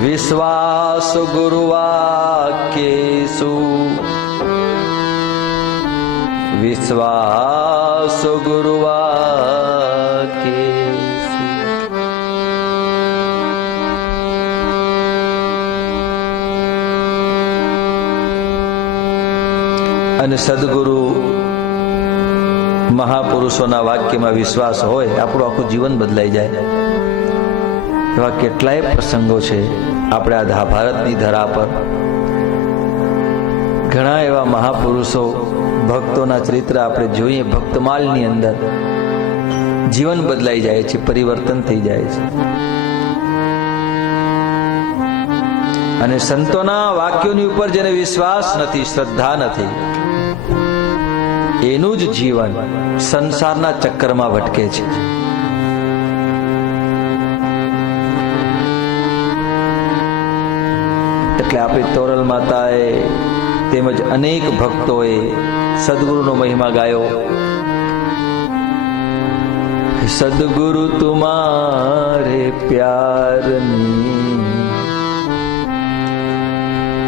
વિશ્વાસ ગુરુ વાક્યેસુ. વિશ્વાસ ગુરુ વાક્યેસુ. અને સદગુરુ મહાપુરુષોના વાક્યમાં વિશ્વાસ હોય, આપણું આખું જીવન બદલાઈ જાય. એવા કેટલાય પ્રસંગો છે આપણે આ ભારતની ધરા પર. ઘણા એવા મહાપુરુષો, ભક્તોના ચરિત્ર આપણે જોઈએ. ભક્તમાલની અંદર જીવન બદલાઈ જાય છે, પરિવર્તન થઈ જાય છે. અને સંતોના વાક્યોની ઉપર જેને વિશ્વાસ નથી, શ્રદ્ધા નથી, એનું જ જીવન સંસારના ચક્કરમાં ભટકે છે. એટલે આપણી તોરલ માતાએ તેમજ અનેક ભક્તોએ સદગુરુનો મહિમા ગાયો. સદગુરુ તુમારે પ્યારની,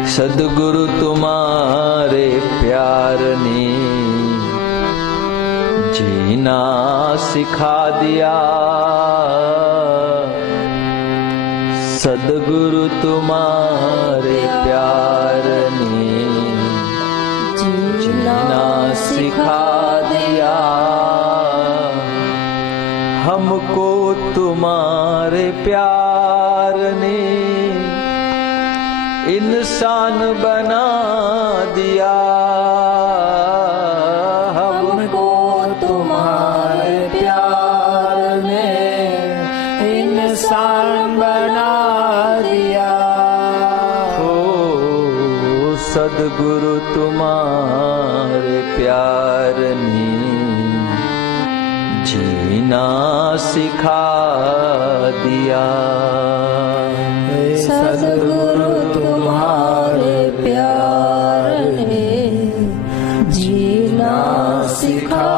સદગુરુ તુમારે પ્યારની, जीना सिखा दिया. सदगुरु तुम्हारे प्यार ने जीना सिखा दिया. हमको तुम्हारे प्यार ने इंसान बना दिया. सदगुरु तुम्हारे प्यारनी जीना सिखा दिया। सदगुरु तुम्हारे प्यार ने जीना सिखा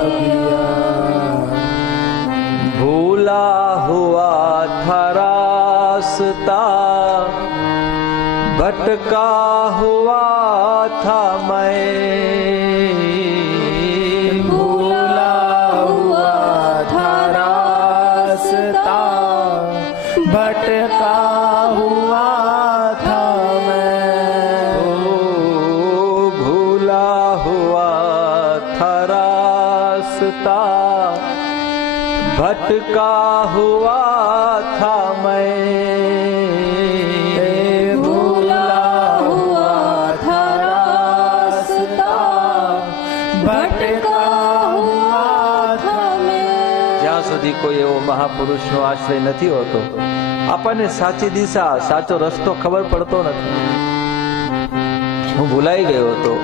दिया। भूला हुआ था रास्ता भटका हुआ था मैं। भूला हुआ था रास्ता भटका हुआ था मैं। ओ भूला हुआ था रास्ता भटका हुआ था मैं। भूला हुआ था रास्ता भटका हुआ था मैं। જ્યાં સુધી કોઈ એવો મહાપુરુષનો આશ્રય નથી હોતો આપણને સાચી દિશા સાચો રસ્તો ખબર પડતો નથી. હું ભૂલાઈ ગયો હતો.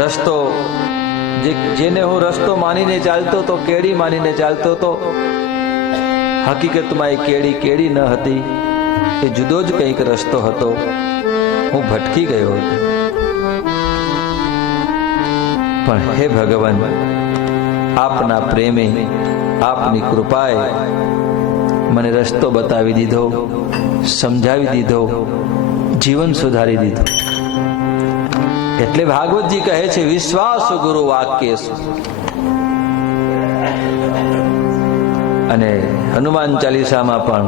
રસ્તો જેને હું રસ્તો માનીને ચાલતો હતો, કેડી માનીને ચાલતો હતો, હકીકતમાં એ કેડી ન હતી, એ જુદો જ કંઈક રસ્તો હતો. હું ભટકી ગયો હતો. પણ હે ભગવાન, આપના પ્રેમે, આપની કૃપાએ મને રસ્તો બતાવી દીધો, સમજાવી દીધો, જીવન સુધારી દીધું. એટલે ભાગવતજી કહે છે, વિશ્વાસ ગુરુ વાક્યેસુ. અને હનુમાન ચાલીસામાં પણ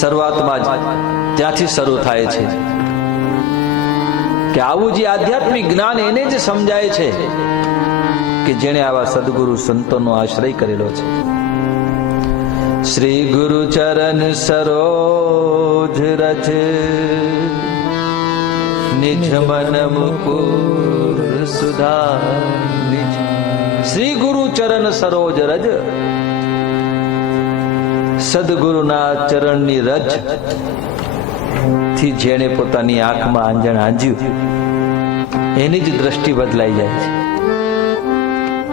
શરૂઆતમાં જ ત્યાંથી શરૂ થાય છે કે આવું જે આધ્યાત્મિક જ્ઞાન એને જ સમજાય છે કે જેણે આવા સદગુરુ સંતોનો આશ્રય કરેલો છે. શ્રી ગુરુ ચરણ સરોજ રજ નિજ મન મુકુર સુધા નિજ. શ્રી ગુરુ ચરણ સરોજ રજ, સદગુરુના ચરણની રજ થી જેણે પોતાની આંખમાં આંજણ આંજ્યું એની જ દ્રષ્ટિ બદલાઈ જાય છે.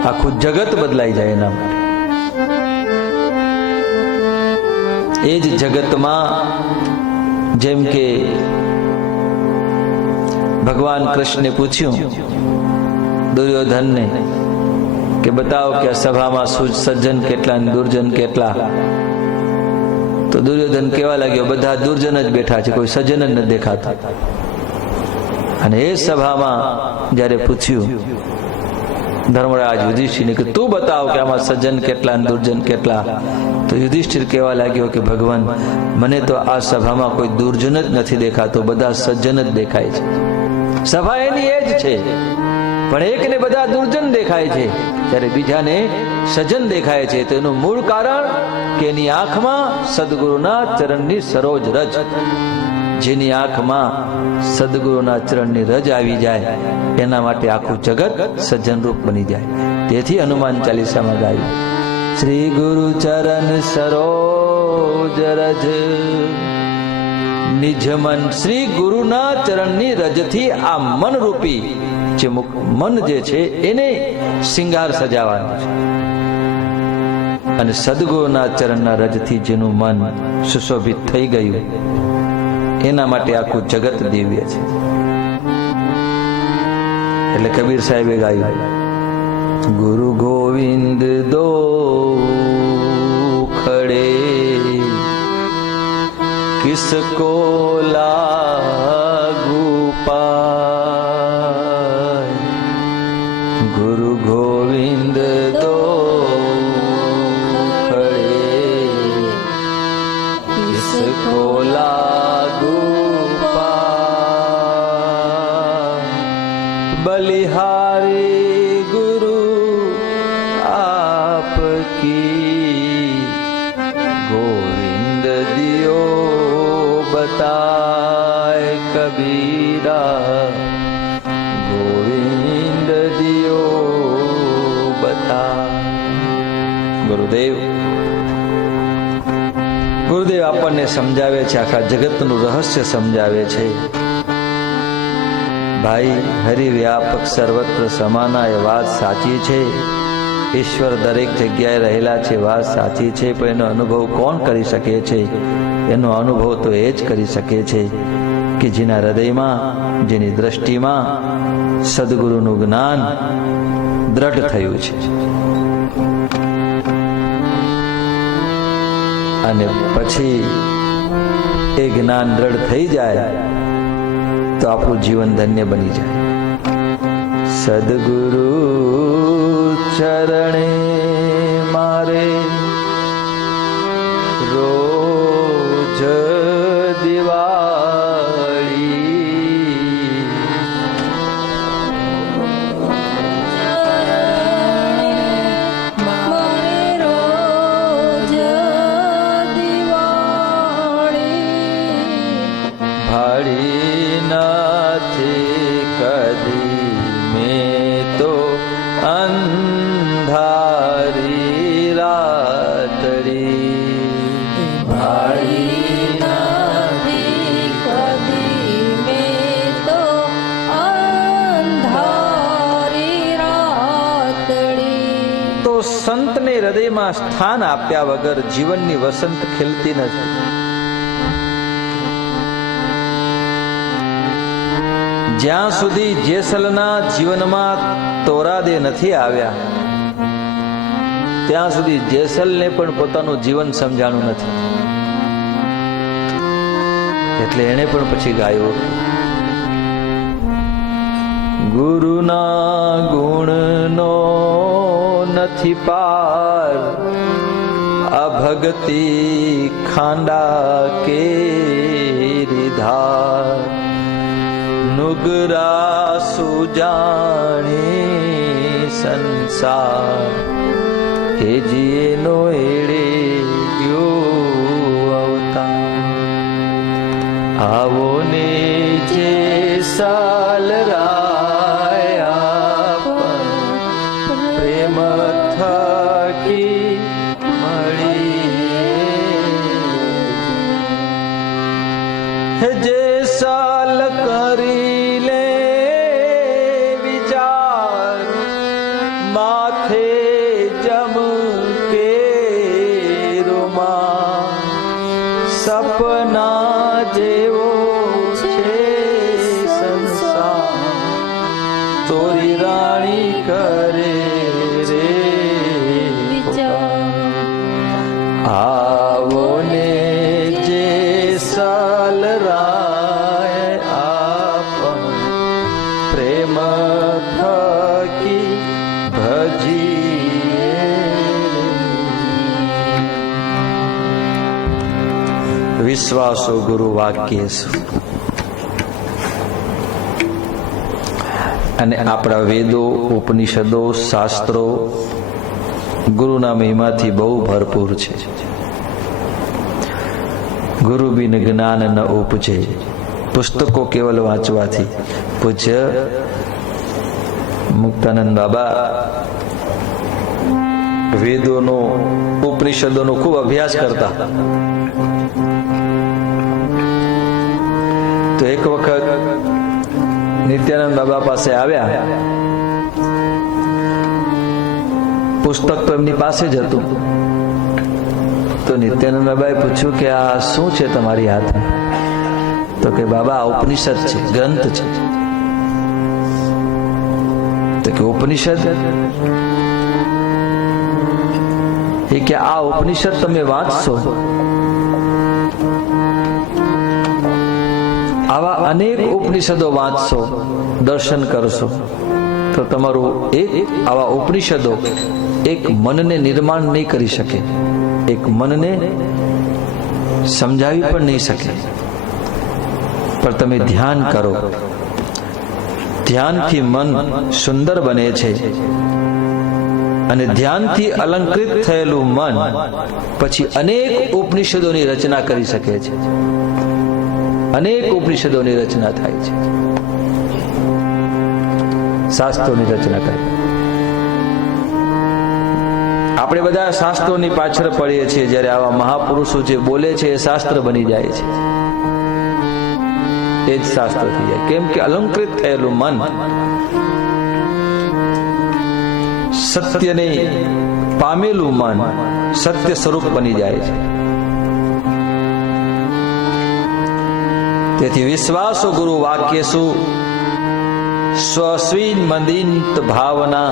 આખું જગત બદલાઈ જાય એના માટે. એ જ જગતમાં જેમ કે ભગવાન કૃષ્ણે પૂછ્યું દુર્યોધનને કે બતાવો કે આ સભામાં સજ્જન કેટલા અને દુર્જન કેટલા. તો દુર્યોધન કહેવા લાગ્યો, બધા દુર્જન જ બેઠા છે, કોઈ સજ્જન જ નથી દેખાતા. અને એ સભામાં જ્યારે પૂછ્યું ધર્મરાજ યુધિષ્ઠિરને કે તું બતાવ કે આમાં સજ્જન કેટલા અને દુર્જન કેટલા, તો યુધિષ્ઠિર કહેવા લાગ્યો કે ભગવાન, મને તો આ સભામાં કોઈ દુર્જન જ નથી દેખાતો, બધા સજ્જન જ દેખાય છે. સભા એની એ જ છે, પણ એકને બધા દુર્જન દેખાય છે ત્યારે બીજાને સજ્જન દેખાય છે. તો એનું મૂળ કારણ કે એની આંખમાં સદગુરુના ચરણની સરોજ રજ. જેની આંખમાં સદગુરુના ચરણની રજ આવી જાય એના માટે આખું જગત સજ્જન રૂપ બની જાય. તેથી હનુમાન ચાલીસામાં ગાયું, શ્રી ગુરુ ચરણ સરોજ રજ નિજ મન. શ્રી ગુરુના ચરણની રજથી આ મન રૂપી જે મન જે છે એને શિંગાર સજાવવાનું છે. અને સદગુરુના ચરણના રજથી જેનું મન સુશોભિત થઈ ગયું એના માટે આખું જગત દિવ્ય છે. એટલે કબીર સાહેબે ગાયું, ગુરુ ગોવિંદ દો ખડે કિસકો લાગુ પાય. ગુરુ ગોવિંદ દો ખડે કિસકો લાગુ પાય. બલિહારી ગુરુ આપકી ગોવિંદ દિયો बताए कबीरा गोविंद दियो बता. ગુરુદેવ ગુરુદેવ આપણને સમજાવે છે, આખા જગતનું રહસ્ય સમજાવે છે. ભાઈ, હરિવ્યાપક સર્વત્ર સમાના એ વાત સાચી છે. ઈશ્વર દરેક જગ્યાએ રહેલા છે, વાત સાચી છે. પણ એનો અનુભવ કોણ કરી શકે છે? એનો અનુભવ તો એ જ કરી શકે છે કે જેના હૃદયમાં, જેની દ્રષ્ટિમાં સદગુરુનું જ્ઞાન દ્રઢ થયું છે. અને પછી એ જ્ઞાન દ્રઢ થઈ જાય તો આપણું જીવન ધન્ય બની જાય. સદગુરુ ચરણે મારે રોજ દિવાળી, મારે રોજ દિવાળી, ભાળી નથી કદી મેં તો અંધારી રાતડી, ભાળી નથી કદી મેં તો અંધારી રાતડી. તો સંતને હૃદયમાં સ્થાન આપ્યા વગર જીવનની વસંત ખીલતી નથી. જ્યાં સુધી જેસલના જીવનમાં તોરાદે નથી આવ્યા ત્યાં સુધી જેસલને પણ પોતાનું જીવન સમજાણું નથી. એટલે એને પણ પછી ગાયું, ગુરુના ગુણનો નથી પાર, આ ભક્તિ ખાંડા કેરી ધાર, નુગરા સુજાણી સંસાર, કે જીએનો એડે ગયો અવતાર. આવો ને જે સાલ રાયા પ્રેમ થકી મળી, જે સાલ કરી લે વિચાર, માથે જમ કે રૂમા, સપના જેવો છે સંસાર, તોરી રાણી કરે રે વિચાર. આવો ને જે સાલ રાય આપણ પ્રેમ થકી ભજીએ. વિશ્વાસો ગુરુ વાક્યેસુ. અને આપણા વેદો, ઉપનિષદો, શાસ્ત્રો ગુરુના મહિમાથી બહુ ભરપૂર છે. ગુરુ બિન જ્ઞાન ન ઉપજે. પુસ્તકો કેવલ વાંચવાથી. પૂજ્ય મુક્તાનંદ બાબા વેદોનો, ઉપનિષદોનો ખૂબ અભ્યાસ કરતા. તો એક વખત નિત્યાનંદ બાબા પાસે આવ્યા. પુસ્તક તો એમની પાસે જ હતું. તો નિત્યાનંદ બાબાએ પૂછ્યું કે આ શું છે તમારી હાથમાં? તો કે બાબા આ ઉપનિષદ છે, ગ્રંથ છે. તો કે ઉપનિષદ? એ કે આ ઉપનિષદ તમે વાંચશો, આવા અનેક ઉપનિષદો વાંચશો, દર્શન કરશો, તો તમારું એક આવા ઉપનિષદો એક મનને નિર્માણ નહીં કરી શકે, એક મનને સમજાવી પણ નહીં શકે. પણ તમે ધ્યાન કરો, ધ્યાનથી મન સુંદર બને છે. અને ધ્યાનથી અલંકૃત થયેલું મન પછી અનેક ઉપનિષદોની રચના કરી શકે છે. અનેક ઉપનિષદોની રચના થાય છે, શાસ્ત્રોની રચના કરે. આપણે બધા શાસ્ત્રોની પાછળ પડીએ છીએ, જ્યારે આવા મહાપુરુષો જે બોલે છે એ શાસ્ત્ર બની જાય છે, એ જ શાસ્ત્ર થઈ જાય. કેમ કે અલંકૃત થયેલું મન સત્યને પામેલું મન સત્ય સ્વરૂપ બની જાય છે. તેથી વિશ્વાસો ગુરુ વાક્યેસુ સ્વસ્વીન મંદિત ભાવના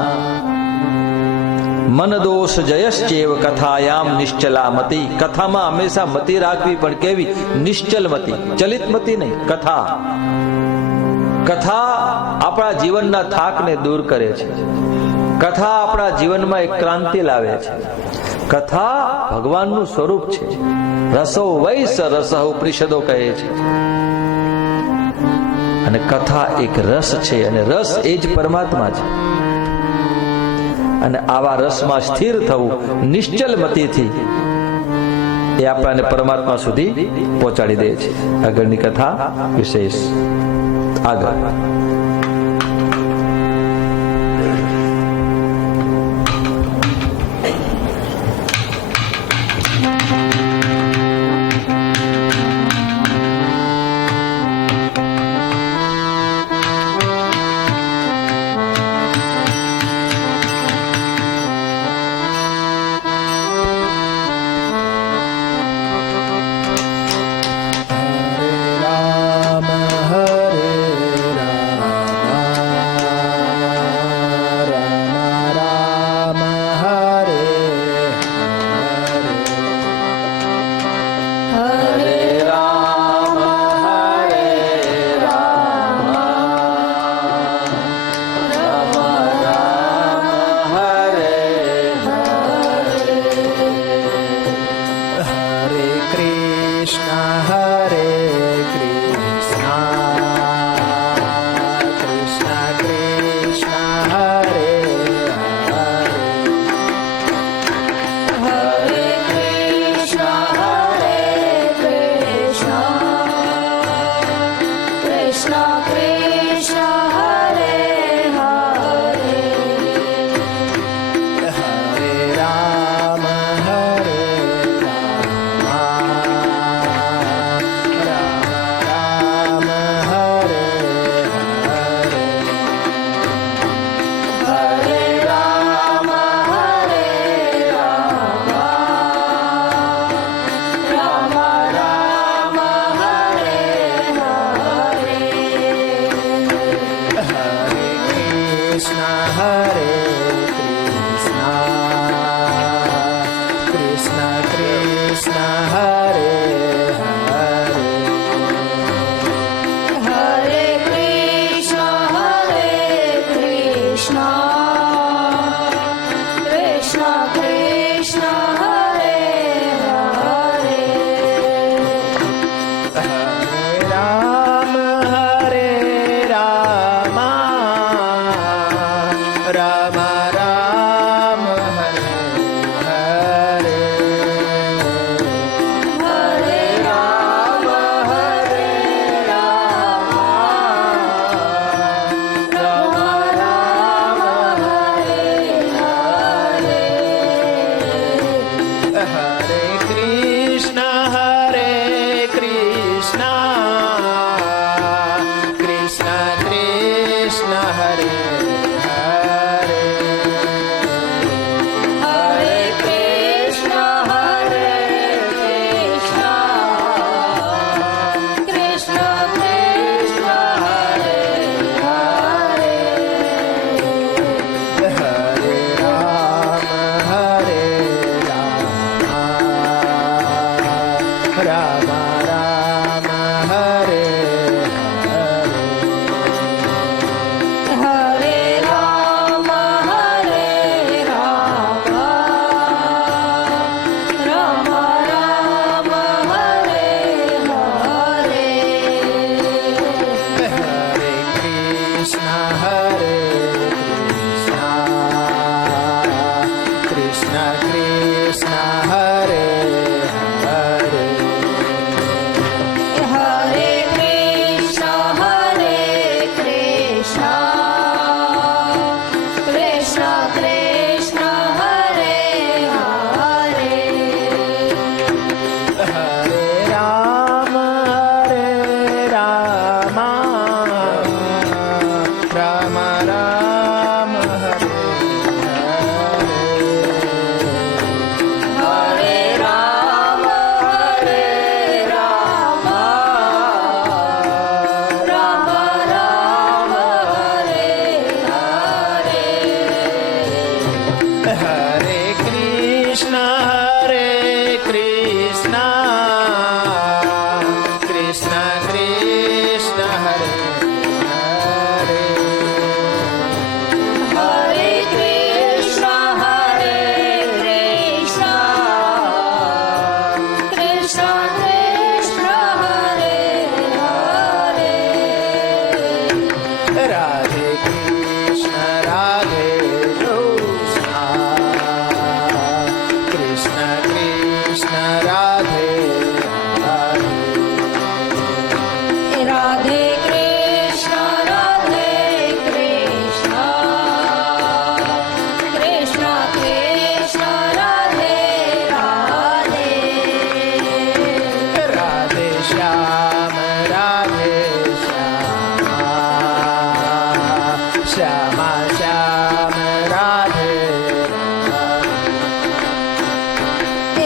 મન દોષ જયશ્ચેવ કથાયામ નિશ્ચલા મતિ. કથામાં હંમેશા મતિ રાખવી, પણ કેવી? નિશ્ચલ મતિ, ચલિત મતિ નહીં. કથા આપણા જીવનના થાકને દૂર કરે છે. કથા આપણા જીવનમાં એક ક્રાંતિ લાવે છે. કથા ભગવાનનું સ્વરૂપ છે. રસો વૈસ રસ ઉપનિષદો કહે છે. અને કથા એક રસ છે, અને રસ એ જ પરમાત્મા છે. અને આવા રસમાં સ્થિર થવું નિશ્ચલ મતિથી એ આપણને પરમાત્મા સુધી પહોંચાડી દે છે. આગળની કથા વિશેષ આગળ.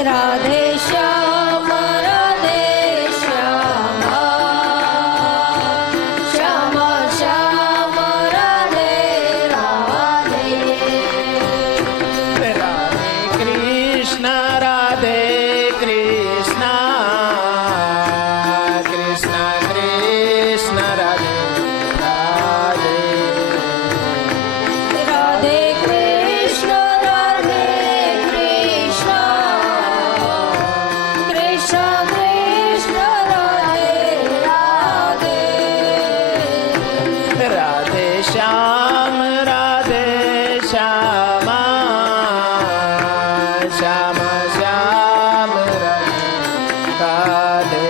રાધે શ્યામ રાધે શ્યામ શ્યામ શ્યામ રાધે રાધે રાધે કૃષ્ણ રાધે કૃષ્ણ કૃષ્ણ કૃષ્ણ રાધે રાધે રાધે કૃષ્ણ રાધે કૃષ્ણ કૃષ્ણ કૃષ્ણ રાધે રાધે રાધે શ્યામ રાધે શ્યામ શ્યામ શ્યામ રાધે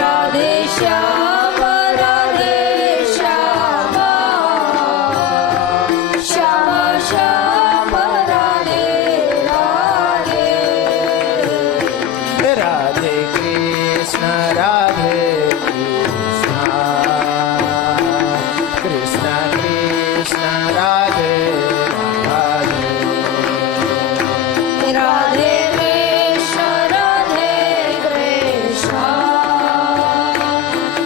રાધે શ્યામ રાધે શ્યામ શ્યામ શ્યામ રાધે રાધે રાધે કૃષ્ણ રાધે કૃષ્ણ કૃષ્ણ રાધે રાધે રાધે કૃષ્ણ રાધે કૃષ્ણ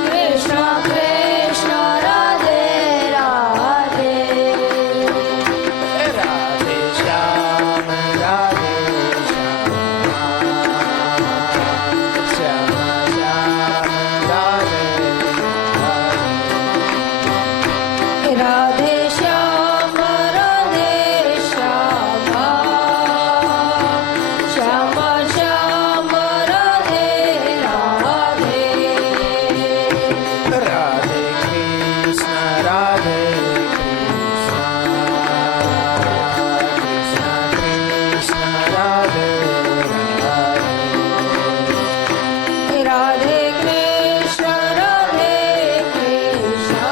કૃષ્ણ કૃષ્ણ રાધે રાધે રાધે શ્યામ રાધે શ્યામ શ્યામ રાધે રાધે શ્યામ રાધે શ્યામ શ્યામ શ્યામ રાધે રાધે રાધે કૃષ્ણ રાધે કૃષ્ણ કૃષ્ણ રાધે રાધે કૃષ્ણ રાધે કૃષ્ણ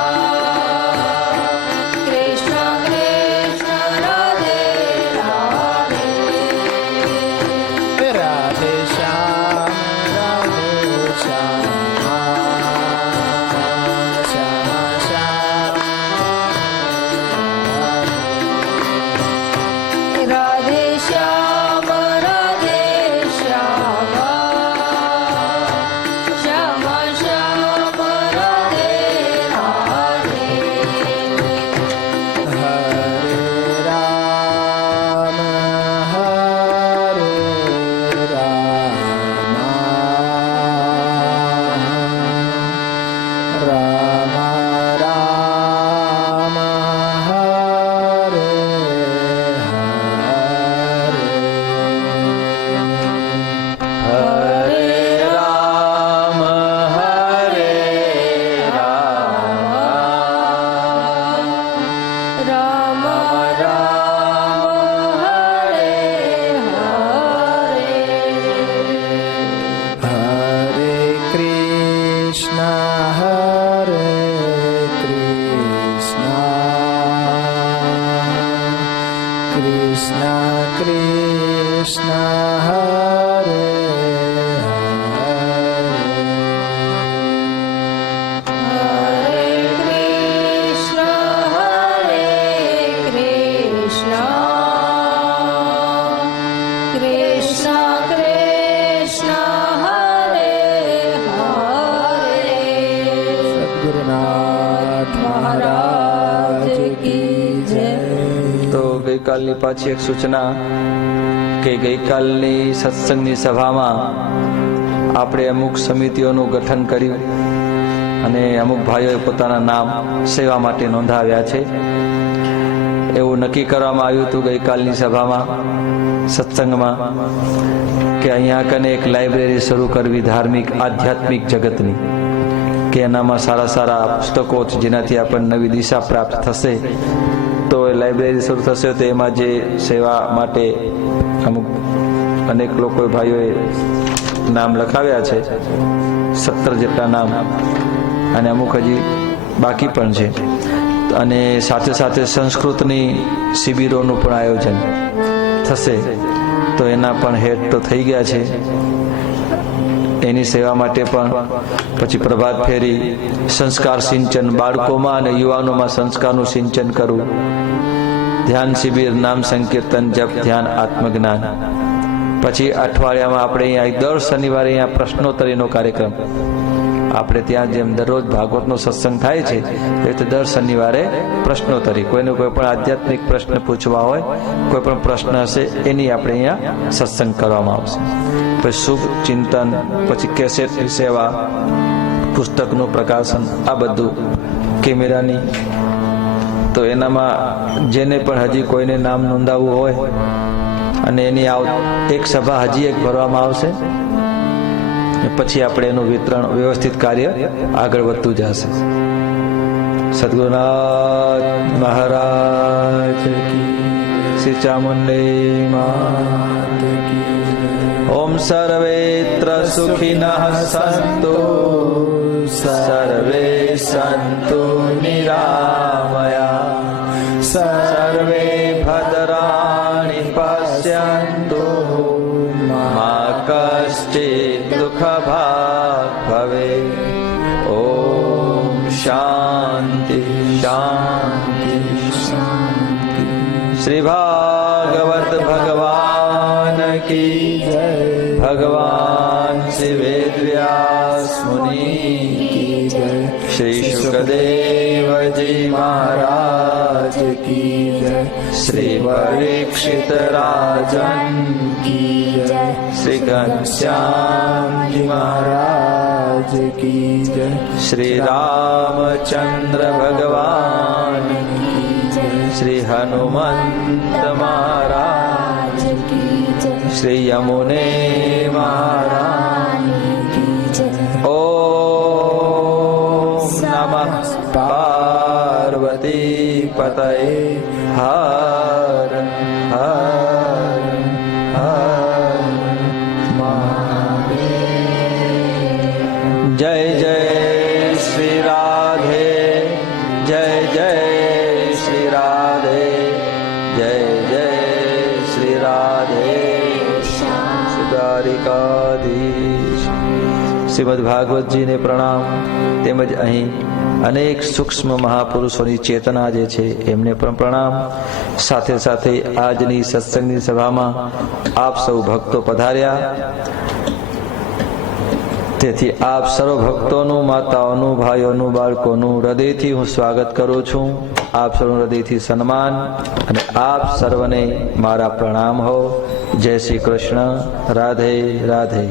કૃષ્ણ કૃષ્ણ રાધે રાધે રાધે શ્યામ રાધે શ્યામ શ્યામ શ્યામ રાધે શ્યામ રાધે શ્યામ શ્યામ શ્યામ રાધે રાધે હરે રામ હરે રામ રામ હરે હરે રામ હરે રામ રામ રામ હરે હરે હરે કૃષ્ણ હરે કૃષ્ણ કૃષ્ણ કૃષ્ણ હરે હરે કૃષ્ણ કૃષ્ણ કૃષ્ણ હરે હરે સદગુરુનાથ મહારાજ કી જય. તો ગઈકાલની પાછી એક સૂચના કે ગઈકાલની સત્સંગની સભામાં આપણે અમુક સમિતિઓનું ગઠન કર્યું અને અમુક ભાઈઓએ પોતાના નામ સેવા માટે નોંધાવ્યા છે. એવું નક્કી કરવામાં આવ્યું હતું ગઈકાલની સભામાં સત્સંગમાં કે અહીંયા કને એક લાઇબ્રેરી શરૂ કરવી ધાર્મિક આધ્યાત્મિક જગતની, કે એનામાં સારા સારા પુસ્તકો છે જેનાથી આપણને નવી દિશા પ્રાપ્ત થશે. તો એ લાઇબ્રેરી શરૂ થશે તો એમાં જે સેવા માટે અમુક અનેક લોકો ભાઈઓએ નામ લખાવ્યા છે, 17 જેટલા નામ, અને અમુક હજી બાકી પણ છે. અને સાથે સાથે સંસ્કૃતની શિબિરોનું પણ આયોજન થશે, તો એના પણ હેડ તો થઈ ગયા છે. એની સેવા માટે પણ પછી પ્રભાત ફેરી, સંસ્કાર સિંચન, બાળકોમાં અને યુવાનોમાં સંસ્કારનું સિંચન કરવું, ધ્યાન શિબિર, નામ સંકીર્તન, જપ, ધ્યાન, આત્મજ્ઞાન, પછી અઠવાડિયામાં આપણે અહીંયા દર શનિવારે અહીંયા પ્રશ્નોત્તરીનો કાર્યક્રમ, આપણે ત્યાં જેમ દરરોજ ભાગવતનો સત્સંગ થાય છે એ રીતે દર શનિવારે પ્રશ્નોત્તરી, કોઈને કોઈ પણ આધ્યાત્મિક પ્રશ્ન પૂછવા હોય, કોઈ પણ પ્રશ્ન હશે એની આપણે અહીંયા સત્સંગ કરવામાં આવશે. પછી શુભ ચિંતન, પછી કેસેટની સેવા, પુસ્તકનું પ્રકાશન, આ બધું કેમેરાની. તો એનામાં જેને પણ હજી કોઈને નામ નોંધાવવું હોય અને એની એક સભા હજી એક ભરવામાં આવશે, પછી આપણે એનું વિતરણ વ્યવસ્થિત કાર્ય આગળ વધતું જશે. સદગુરુનાથ મહારાજ કી, શ્રી ચામુંડેય માત કી. ઓમ સર્વેત્ર સુખિનઃ સંતુ, સર્વે સંતુ નિરામયા, સર્વે ભદ્રાણિ પશ્યન્તુ, મા કશ્ચિત દુઃખ ભાગ ભવે. ઓમ શાંતિ શાંતિ શાંતિ. શ્રી ભાગવત ભગવાન કી જય. ભગવાન શ્રી વેદવ્યાસ મુનિ કી જય. શ્રી શુકદેવજી મહારાજ કી જય. શ્રી પરીક્ષિત રાજન કી જય. શ્રી ઘનશ્યામજી મહારાજ કી જય. શ્રી રામચંદ્ર ભગવાન કી જય. શ્રી હનુમંત મહારાજ કી જય. શ્રી યમુને મહારાજ કી જય. ઓમ નમઃ પાર્વતી પતયે. હર હર હર મહાદેવ. જય જય શ્રી રાધે, જય જય શ્રી રાધે, જય જય શ્રી રાધે. દ્વારિકાધીશ. શ્રીમદ ભાગવતજીને પ્રણામ. તેમજ અહીં અનેક સૂક્ષ્મ મહાપુરુષોની ચેતના જે છે એમને પણ પ્રણામ. સાથે સાથે આજની સત્સંગની સભામાં આપ સૌ ભક્તો પધાર્યા, તેથી આપ સર્વ ભક્તોનું, માતાઓનું, ભાઈઓનું, બાળકોનું હૃદયથી હું સ્વાગત કરું છું. આપ સર્વનું હૃદયથી સન્માન અને આપ સર્વને મારા પ્રણામ હો. જય શ્રી કૃષ્ણ. રાધે રાધે.